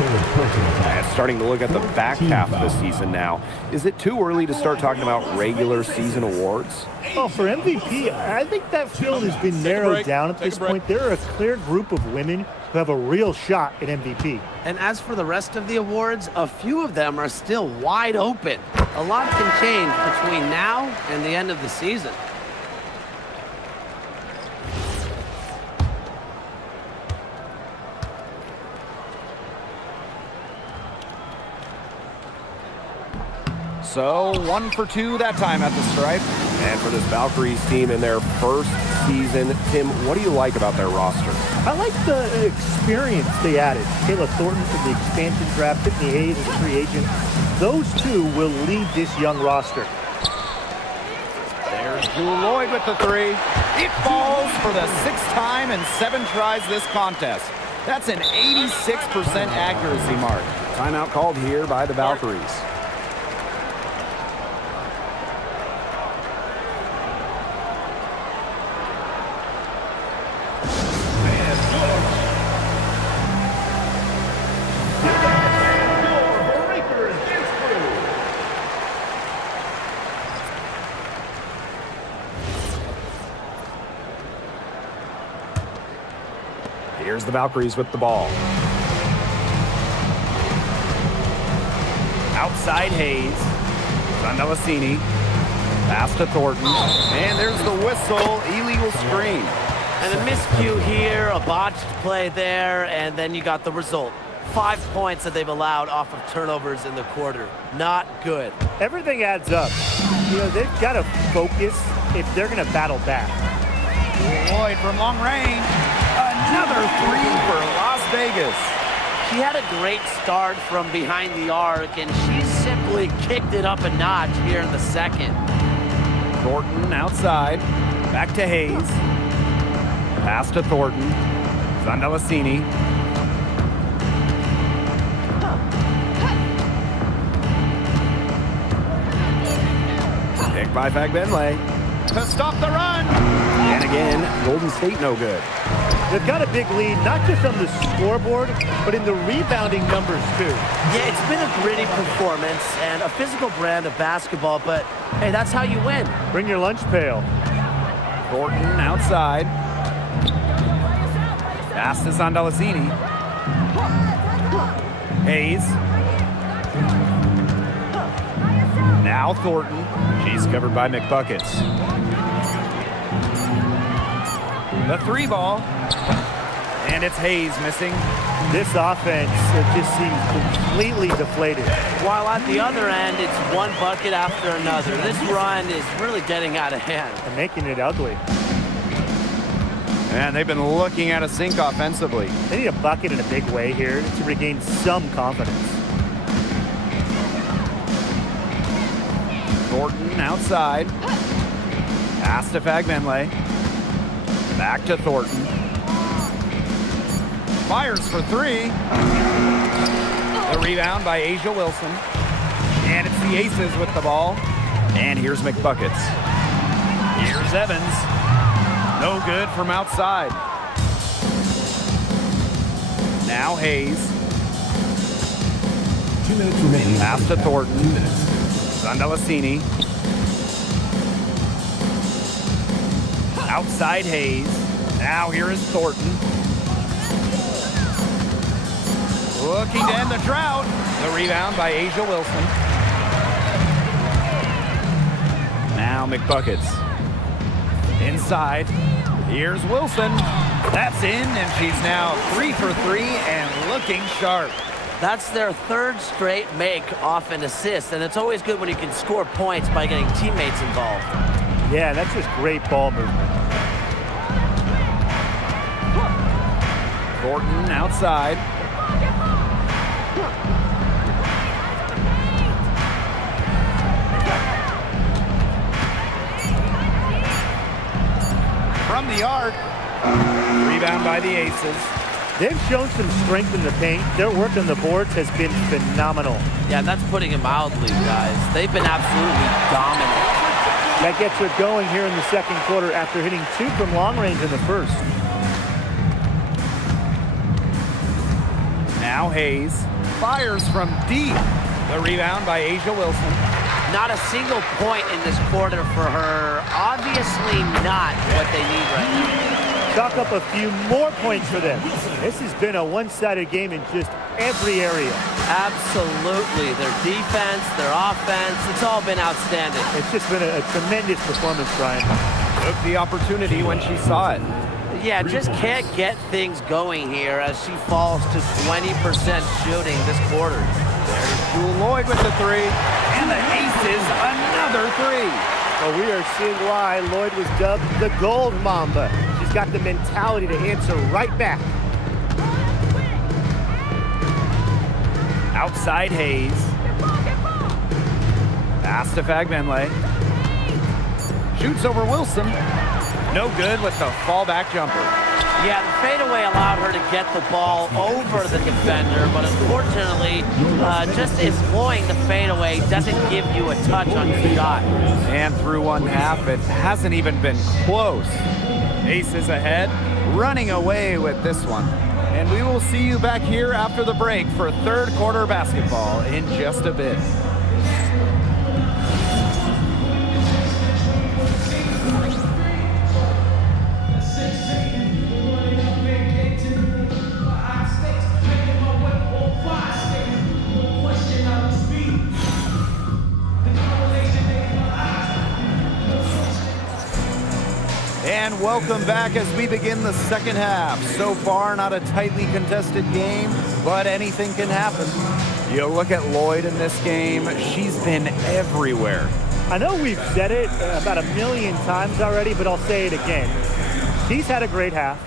And starting to look at the back half of the season now. Is it too early to start talking about regular season awards? Well, for MVP, I think that field has been narrowed down at this point. There are a clear group of women who have a real shot at MVP. And as for the rest of the awards, a few of them are still wide open. A lot can change between now and the end of the season. So 1 for 2 that time at the stripe. And for this Valkyries team in their first season, Tim, what do you like about their roster? I like the experience they added. Kayla Thornton from the expansion draft, Tiffany Hayes as a free agent. Those two will lead this young roster. There's Drew Lloyd with the 3. It falls for the 6th time in 7 tries this contest. That's an 86% accuracy mark. Timeout called here by the Valkyries. Here's the Valkyries with the ball. Outside Hayes. Zandalasini. Pass to Thornton. And there's the whistle. Illegal screen. And a miscue here, a botched play there, and then you got the result. 5 points that they've allowed off of turnovers in the quarter. Not good. Everything adds up. You know, they've got to focus if they're going to battle back. Lloyd from long range. Another 3 for Las Vegas. She had a great start from behind the arc, and she simply kicked it up a notch here in the second. Thornton outside. Back to Hayes. Pass to Thornton. Zandalasini. Picked by Fagbenle. To stop the run. And again, Golden State no good. They've got a big lead, not just on the scoreboard, but in the rebounding numbers too. Yeah, it's been a gritty performance and a physical brand of basketball, but hey, that's how you win. Bring your lunch pail. Thornton outside. Pass to Zandalasini. Hayes. Now Thornton. She's covered by McBuckets. The 3 ball. And it's Hayes missing. This offense, it just seems completely deflated. While at the other end, it's one bucket after another. This run is really getting out of hand. And making it ugly. And they've been looking at a sink offensively. They need a bucket in a big way here to regain some confidence. Thornton outside. Pass to Fagbenle. Back to Thornton. Fires for three. The rebound by Asia Wilson. And it's the Aces with the ball. And here's McBuckets. Here's Evans. No good from outside. Now Hayes. 2 minutes remaining. Pass to Thornton. 2 minutes. Zandalasini. Outside Hayes. Now here is Thornton. Looking to end the drought. The rebound by Asia Wilson. Now McBuckets. Inside. Here's Wilson. That's in, and she's now 3 for 3 and looking sharp. That's their third straight make off an assist, and it's always good when you can score points by getting teammates involved. Yeah, that's just great ball movement. Thornton outside. From the arc. Rebound by the Aces. They've shown some strength in the paint. Their work on the boards has been phenomenal. Yeah, that's putting it mildly, guys. They've been absolutely dominant. That gets her going here in the second quarter after hitting 2 from long range in the first. Now Hayes fires from deep. The rebound by Asia Wilson. Not a single point in this quarter for her. Obviously not what they need right now. Chalk up a few more points for them. This has been a one-sided game in just every area. Absolutely. Their defense, their offense, it's all been outstanding. It's just been a tremendous performance, Brian. Took the opportunity when she saw it. Yeah, just can't get things going here as she falls to 20% shooting this quarter. There's Jewel Lloyd with the three. And the Aces, another three. Well, we are seeing why Lloyd was dubbed the Gold Mamba. She's got the mentality to answer right back. Outside Hayes. Pass to Fagbenle. Shoots over Wilson. No good with the fallback jumper. Yeah, the fadeaway allowed her to get the ball over the defender, but unfortunately, just employing the fadeaway doesn't give you a touch on your shot. And through one half, it hasn't even been close. Aces ahead, running away with this one. And we will see you back here after the break for third quarter basketball in just a bit. And welcome back as we begin the second half. So far, not a tightly contested game, but anything can happen. You look at Lloyd in this game, she's been everywhere. I know we've said it about 1,000,000 times already, but I'll say it again. She's had a great half,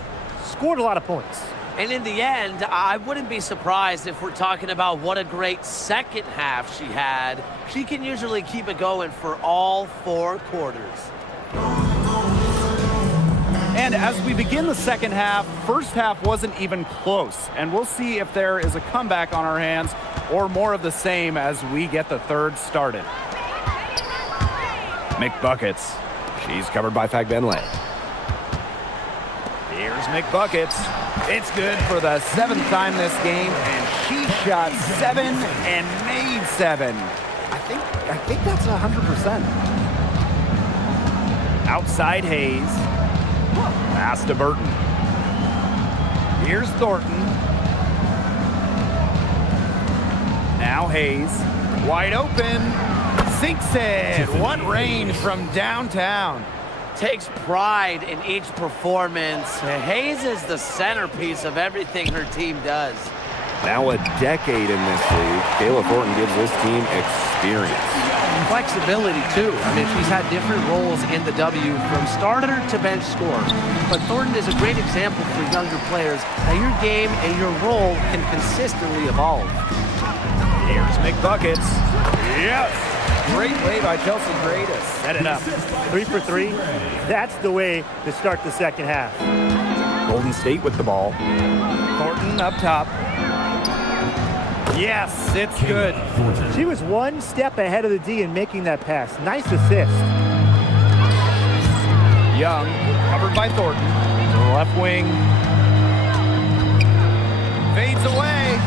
scored a lot of points. And in the end, I wouldn't be surprised if we're talking about what a great second half she had. She can usually keep it going for all 4 quarters. And as we begin the second half, first half wasn't even close. And we'll see if there is a comeback on our hands or more of the same as we get the third started. McBuckets. She's covered by Fagbenle. Here's McBuckets. It's good for the 7th time this game, and she shot 7 and made 7. I think that's 100%. Outside Hayes. Pass to Burton. Here's Thornton. Now Hayes. Wide open. Sinks it. What range from downtown. Takes pride in each performance. Hayes is the centerpiece of everything her team does. Now a decade in this league, Kayla Thornton gives this team experience. Flexibility, too. I mean, she's had different roles in the W from starter to bench scorer. But Thornton is a great example for younger players that your game and your role can consistently evolve. Here's McBuckets. Yes! Great play by Chelsea Gray to set it up. 3 for 3. That's the way to start the second half. Golden State with the ball. Thornton up top. Yes, it's good. She was one step ahead of the D in making that pass. Nice assist. Young, covered by Thornton. To the left wing. Fades away.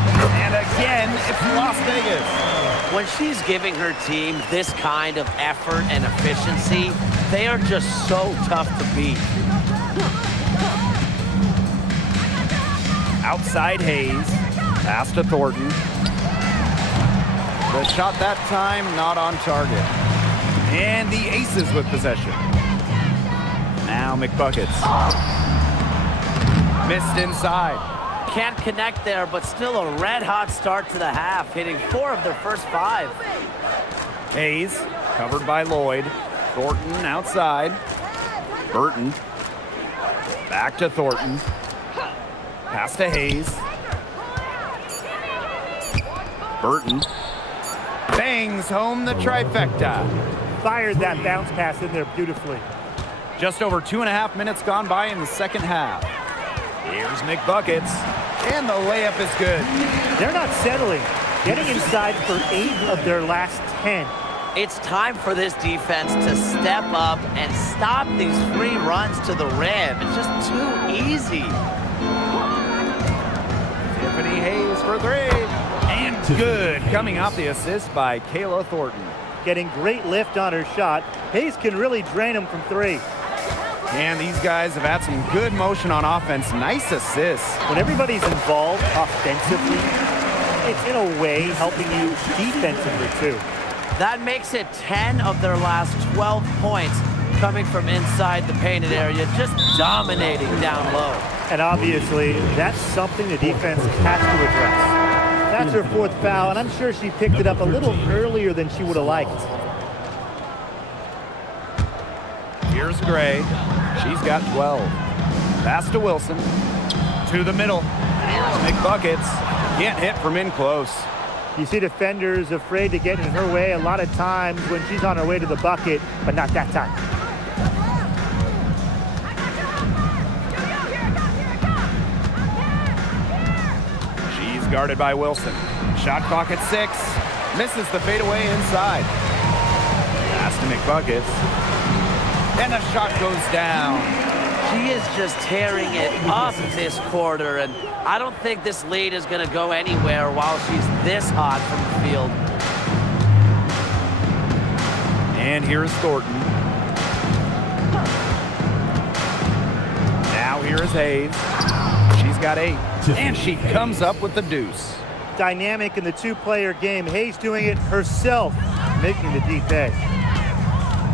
And again, it's Las Vegas. When she's giving her team this kind of effort and efficiency, they are just so tough to beat. Outside Hayes. Pass to Thornton. The shot that time not on target. And the Aces with possession. Now McBuckets. Missed inside. Can't connect there, but still a red-hot start to the half, hitting 4 of their first 5. Hayes, covered by Lloyd. Thornton outside. Burton. Back to Thornton. Pass to Hayes. Burton. Bangs home the trifecta. Fired that bounce pass in there beautifully. Just over 2.5 minutes gone by in the second half. Here's McBuckets, and the layup is good. They're not settling. Getting inside for 8 of their last 10. It's time for this defense to step up and stop these free runs to the rim. It's just too easy. Tiffany Hayes for 3. And good, coming off the assist by Kayla Thornton. Getting great lift on her shot. Hayes can really drain them from 3. And these guys have had some good motion on offense. Nice assists. When everybody's involved offensively, it's in a way helping you defensively too. That makes it 10 of their last 12 points coming from inside the painted area, just dominating down low. And obviously, that's something the defense has to address. That's her 4th foul, and I'm sure she picked it up a little earlier than she would have liked. Here's Gray. She's got 12. Pass to Wilson. To the middle. Here's McBuckets. Can't hit from in close. You see defenders afraid to get in her way a lot of times when she's on her way to the bucket, but not that time. She's guarded by Wilson. Shot clock at 6. Misses the fadeaway inside. Pass to McBuckets. And the shot goes down. She is just tearing it up this quarter, and I don't think this lead is going to go anywhere while she's this hot from the field. And here's Thornton. Now here is Hayes. She's got 8. And she comes up with the deuce. Dynamic in the 2-player game. Hayes doing it herself, making the D pay.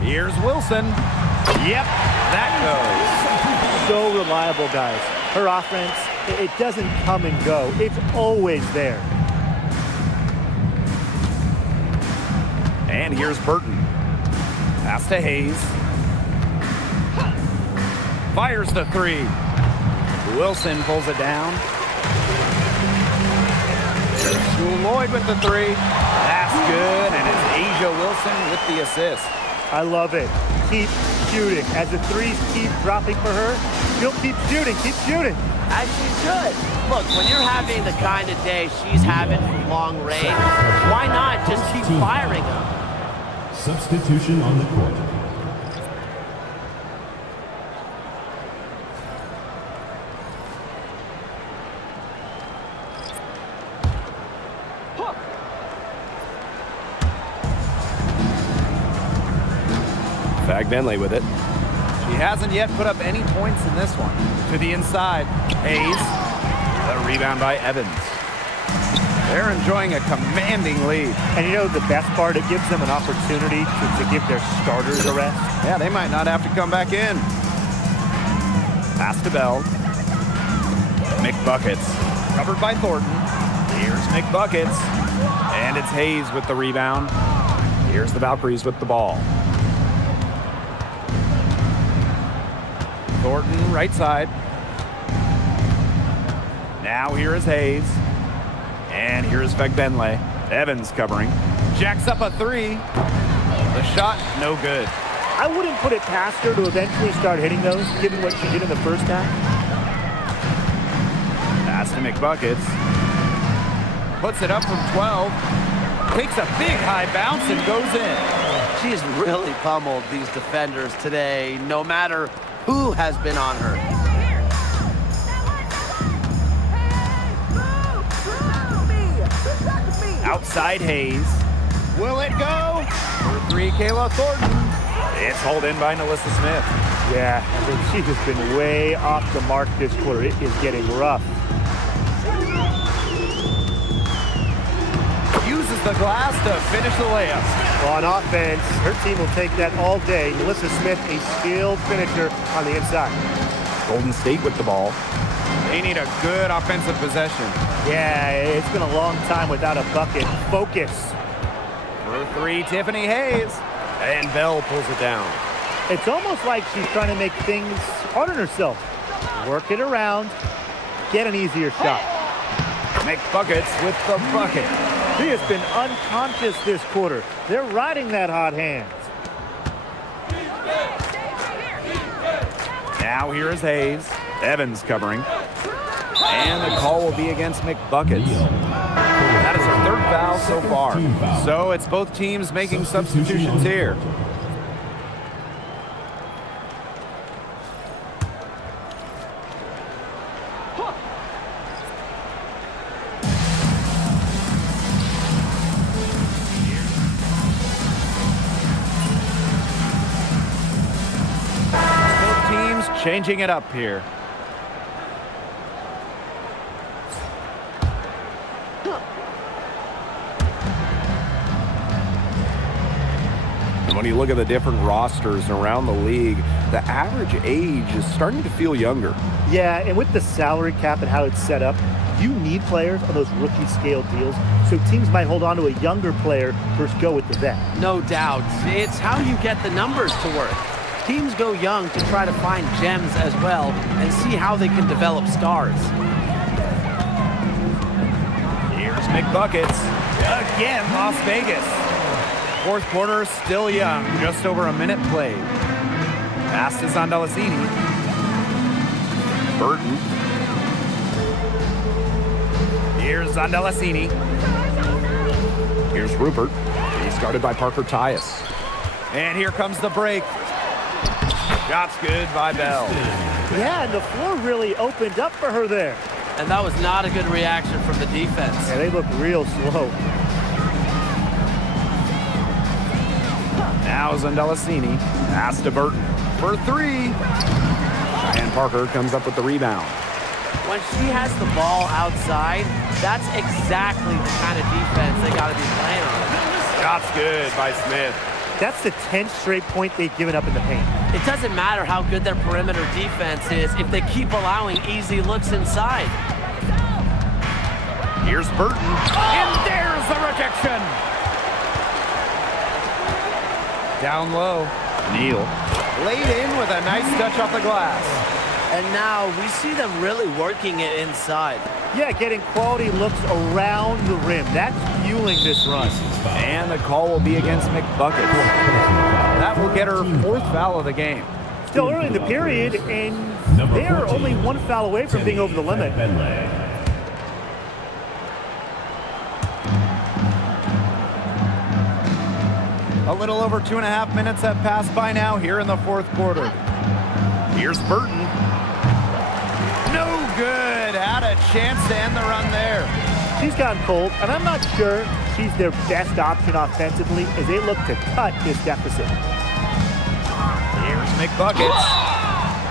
Here's Wilson. Yep, that goes. So reliable, guys. Her offense, it doesn't come and go. It's always there. And here's Burton. Pass to Hayes. Fires the 3. Wilson pulls it down. There's Jewel Lloyd with the 3. That's good, and it's Asia Wilson with the assist. I love it. Keep shooting. As the 3s keep dropping for her, she'll keep shooting. Keep shooting. As she should. Look, when you're having the kind of day she's having from long range, why not just keep firing them? Substitution on the court. Fag Bentley with it. She hasn't yet put up any points in this one. To the inside, Hayes. The rebound by Evans. They're enjoying a commanding lead. And you know the best part? It gives them an opportunity to give their starters a rest. Yeah, they might not have to come back in. Pass to Bell. McBuckets. Covered by Thornton. Here's McBuckets. And it's Hayes with the rebound. Here's the Valkyries with the ball. Thornton, right side. Now here is Hayes. And here is Fegbenle. Evans covering. Jacks up a 3. The shot, no good. I wouldn't put it past her to eventually start hitting those, given what she did in the first half. Pass to McBuckets. Puts it up from 12. Takes a big high bounce and goes in. She's really pummeled these defenders today, no matter who has been on her. Outside Hayes. Will it go? For three, Kayla Thornton. It's hauled in by Melissa Smith. Yeah, I think she has been way off the mark this quarter. It is getting rough. Uses the glass to finish the layup. Well, on offense, her team will take that all day. Melissa Smith, a skilled finisher on the inside. Golden State with the ball. They need a good offensive possession. Yeah, it's been a long time without a bucket. Focus. For three, Tiffany Hayes. And Bell pulls it down. It's almost like she's trying to make things hard on herself. Work it around, get an easier shot. McBuckets with the bucket. She has been unconscious this quarter. They're riding that hot hand. Now here is Hayes. Evans covering. And the call will be against McBuckets. That is her third foul so far. So it's both teams making substitutions here. Both teams changing it up here. When you look at the different rosters around the league, the average age is starting to feel younger. Yeah, and with the salary cap and how it's set up, you need players on those rookie scale deals, so teams might hold on to a younger player versus go with the vet. No doubt. It's how you get the numbers to work. Teams go young to try to find gems as well and see how they can develop stars. Here's McBuckets. Again, Las Vegas. Fourth quarter, still young. Just over a minute played. Pass to Zondalasini. Burton. Here's Zondalasini. Here's Rupert. He's guarded by Parker Tyus. And here comes the break. Shot's good by Bell. Yeah, and the floor really opened up for her there. And that was not a good reaction from the defense. Yeah, they look real slow. Now Zondalasini. Pass to Burton for three. And Parker comes up with the rebound. When she has the ball outside, that's exactly the kind of defense they got to be playing on. Shot's good by Smith. That's the 10th straight point they've given up in the paint. It doesn't matter how good their perimeter defense is if they keep allowing easy looks inside. Here's Burton. And there's the rejection. Down low. Neal. Laid in with a nice touch off the glass. And now we see them really working it inside. Yeah, getting quality looks around the rim. That's fueling this run. And the call will be against McBuckets. That will get her fourth foul of the game. Still early in the period, and they are only one foul away from being over the limit. A little over 2.5 minutes have passed by now here in the fourth quarter. Here's Burton. No good. Had a chance to end the run there. She's gotten cold, and I'm not sure she's their best option offensively as they look to cut this deficit. Here's McBuckets.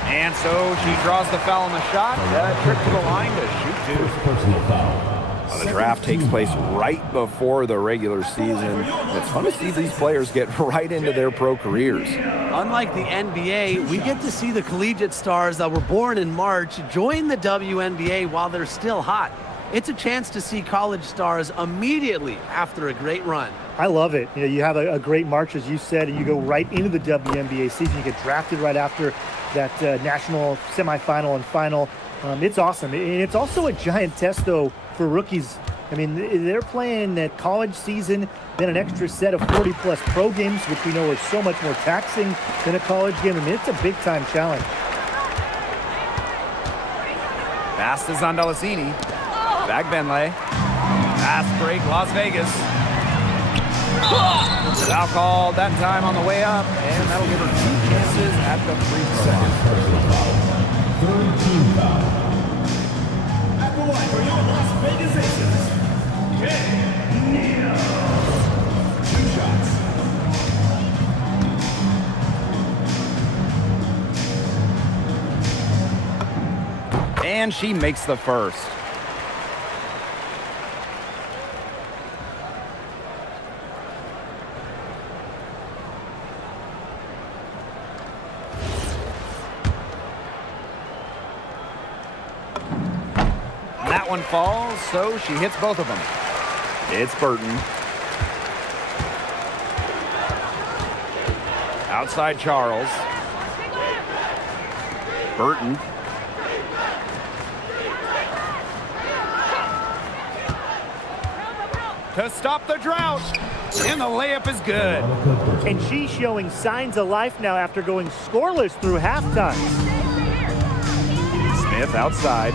And so she draws the foul on the shot. Trip to the line to shoot two. Personal foul. The draft takes place right before the regular season. It's fun to see these players get right into their pro careers. Unlike the NBA, we get to see the collegiate stars that were born in March join the WNBA while they're still hot. It's a chance to see college stars immediately after a great run. I love it. You know, you have a great March, as you said, and you go right into the WNBA season. You get drafted right after that national semifinal and final. It's awesome. And it's also a giant test, though, for rookies I mean, they're playing that college season, then an extra set of 40-plus pro games, which we know are so much more taxing than a college game. I mean, it's a big-time challenge. Pass to Zondalasini. Back Benlay. Fast break, Las Vegas. Foul called that time on the way up, and that'll give her 2 chances at the free throw. 13 foul. At the line for your Las Vegas Aces, 2 shots. And she makes the first. That one falls, so she hits both of them. It's Burton. Outside Charles. Burton. To stop the drought. And the layup is good. And she's showing signs of life now after going scoreless through halftime. Smith outside.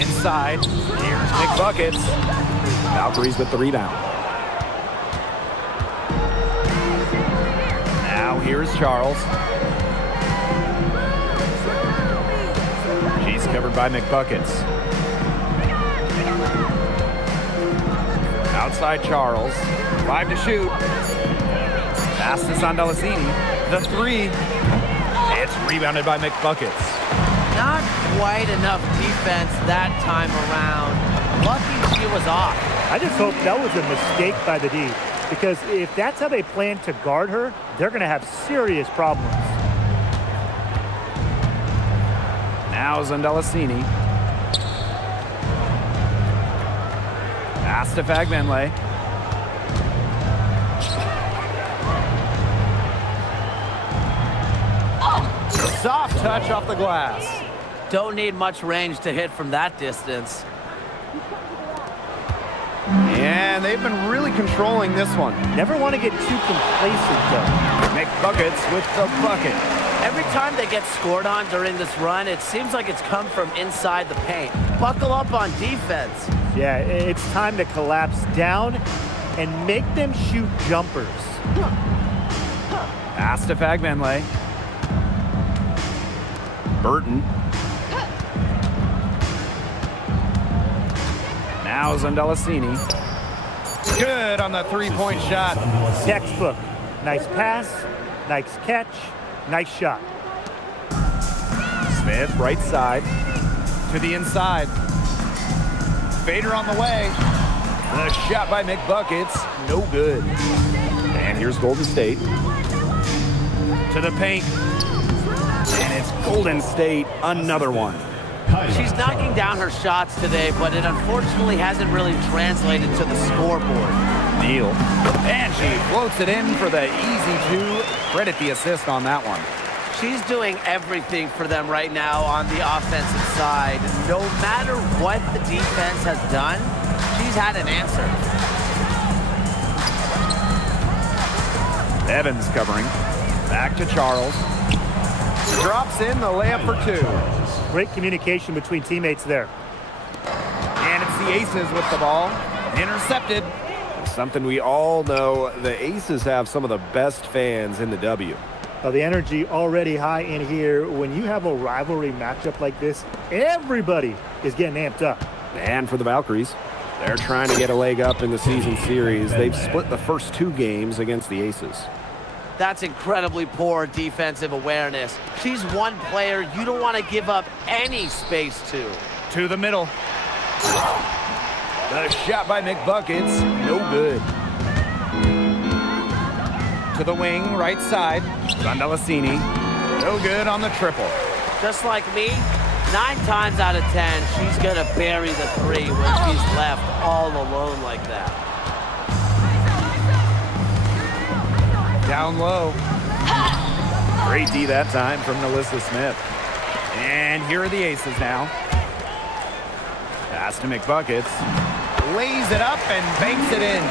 Inside. Here's McBuckets. Valkyries with the rebound. Now here's Charles. She's covered by McBuckets. Outside Charles. 5 to shoot. Pass to Zondalasini. The 3. It's rebounded by McBuckets. Not quite enough defense that time around. Lucky she was off. I just hope that was a mistake by the D, because if that's how they plan to guard her, they're going to have serious problems. Now Zondalasini. Pass to Fagbenley. Soft touch off the glass. Don't need much range to hit from that distance. And they've been really controlling this one. Never want to get too complacent, though. McBuckets with the bucket. Every time they get scored on during this run, it seems like it's come from inside the paint. Buckle up on defense. Yeah, it's time to collapse down and make them shoot jumpers. Pass to Fagbenley. Burton. Now Zondalasini. Good on the three-point shot. Textbook. Nice pass, nice catch, nice shot. Smith, right side. To the inside. Fader on the way. The shot by McBuckets. No good. And here's Golden State. To the paint. And it's Golden State, another one. She's knocking down her shots today, but it unfortunately hasn't really translated to the scoreboard. Neal. And she floats it in for the easy 2. Credit the assist on that one. She's doing everything for them right now on the offensive side. No matter what the defense has done, she's had an answer. Evans covering. Back to Charles. Drops in the layup for 2. Great communication between teammates there. And it's the Aces with the ball. Intercepted. Something we all know, the Aces have some of the best fans in the W. Well, the energy already high in here. When you have a rivalry matchup like this, everybody is getting amped up. And for the Valkyries, they're trying to get a leg up in the season series. They've split the first 2 games against the Aces. That's incredibly poor defensive awareness. She's one player you don't want to give up any space to. To the middle. The shot by McBuckets. No good. To the wing, right side. Zondalasini. No good on the triple. Just like me, 9 times out of 10, she's going to bury the 3 when she's left all alone like that. Down low. Great D that time from Melissa Smith. And here are the Aces now. Pass to McBuckets. lays it up and banks it in.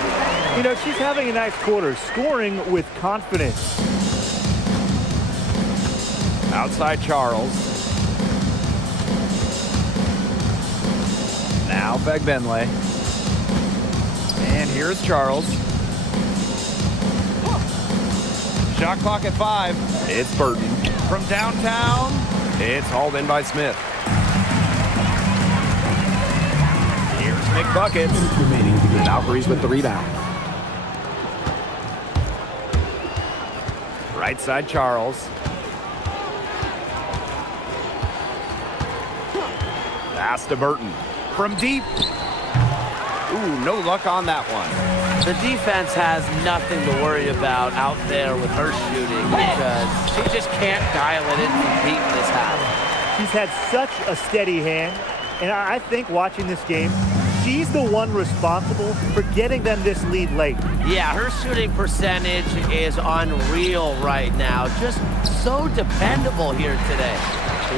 You know, she's having a nice quarter, scoring with confidence. Outside Charles. Now Begbenle. And here's Charles. Shot clock at 5. It's Burton. From downtown, It's hauled in by Smith. here's McBuckets. Valkyries with the rebound. Right side Charles. Pass to Burton. From deep. Ooh, no luck on that one. The defense has nothing to worry about out there with her shooting because she just can't dial it in from deep in this half. She's had such a steady hand, and I think watching this game, she's the one responsible for getting them this lead late. Yeah, her shooting percentage is unreal right now. Just so dependable here today.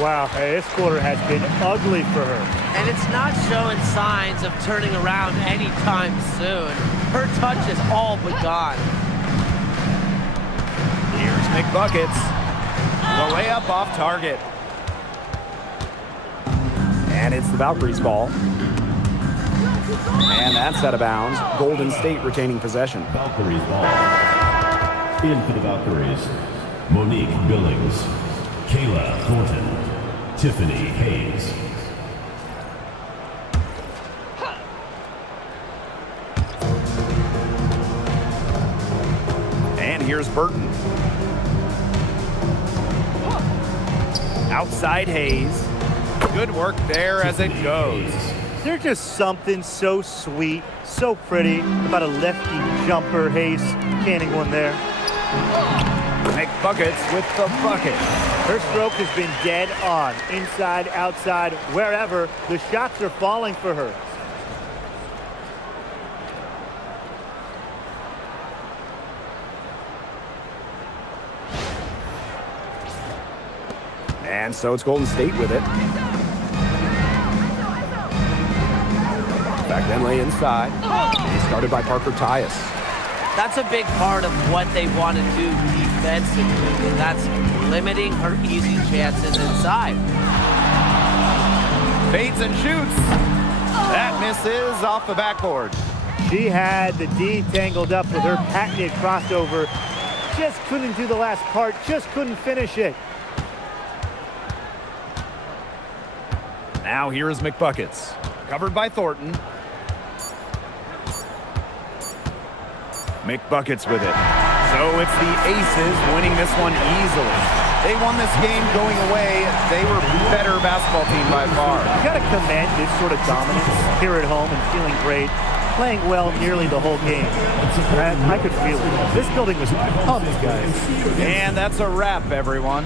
Wow, this quarter has been ugly for her. And it's not showing signs of turning around anytime soon. Her touch is all but gone. Here's McBuckets. The layup off target. And it's the Valkyries' ball. And that's out of bounds. Golden State retaining possession. Valkyries ball. In for the Valkyries, Monique Billings, Kayla Thornton, Tiffany Hayes. And here's Burton. Outside Hayes. Good work there as it goes. There's just something so sweet, so pretty about a lefty jumper. Hayes canning one there. McBuckets with the bucket. Her stroke has been dead on. Inside, outside, wherever, the shots are falling for her. And so it's Golden State with it. Begbenle inside. He's guarded by Parker Tyus. That's a big part of what they want to do defensively, and that's limiting her easy chances inside. Fades and shoots. That misses off the backboard. She had the D tangled up with her patented crossover. Just couldn't do the last part, just couldn't finish it. Now here is McBuckets. Covered by Thornton. McBuckets with it. So it's the Aces winning this one easily. They won this game going away. They were better basketball team by far. You got to commend this sort of dominance here at home and feeling great, playing well nearly the whole game. I could feel it. This building was pumped, guys. And that's a wrap, everyone.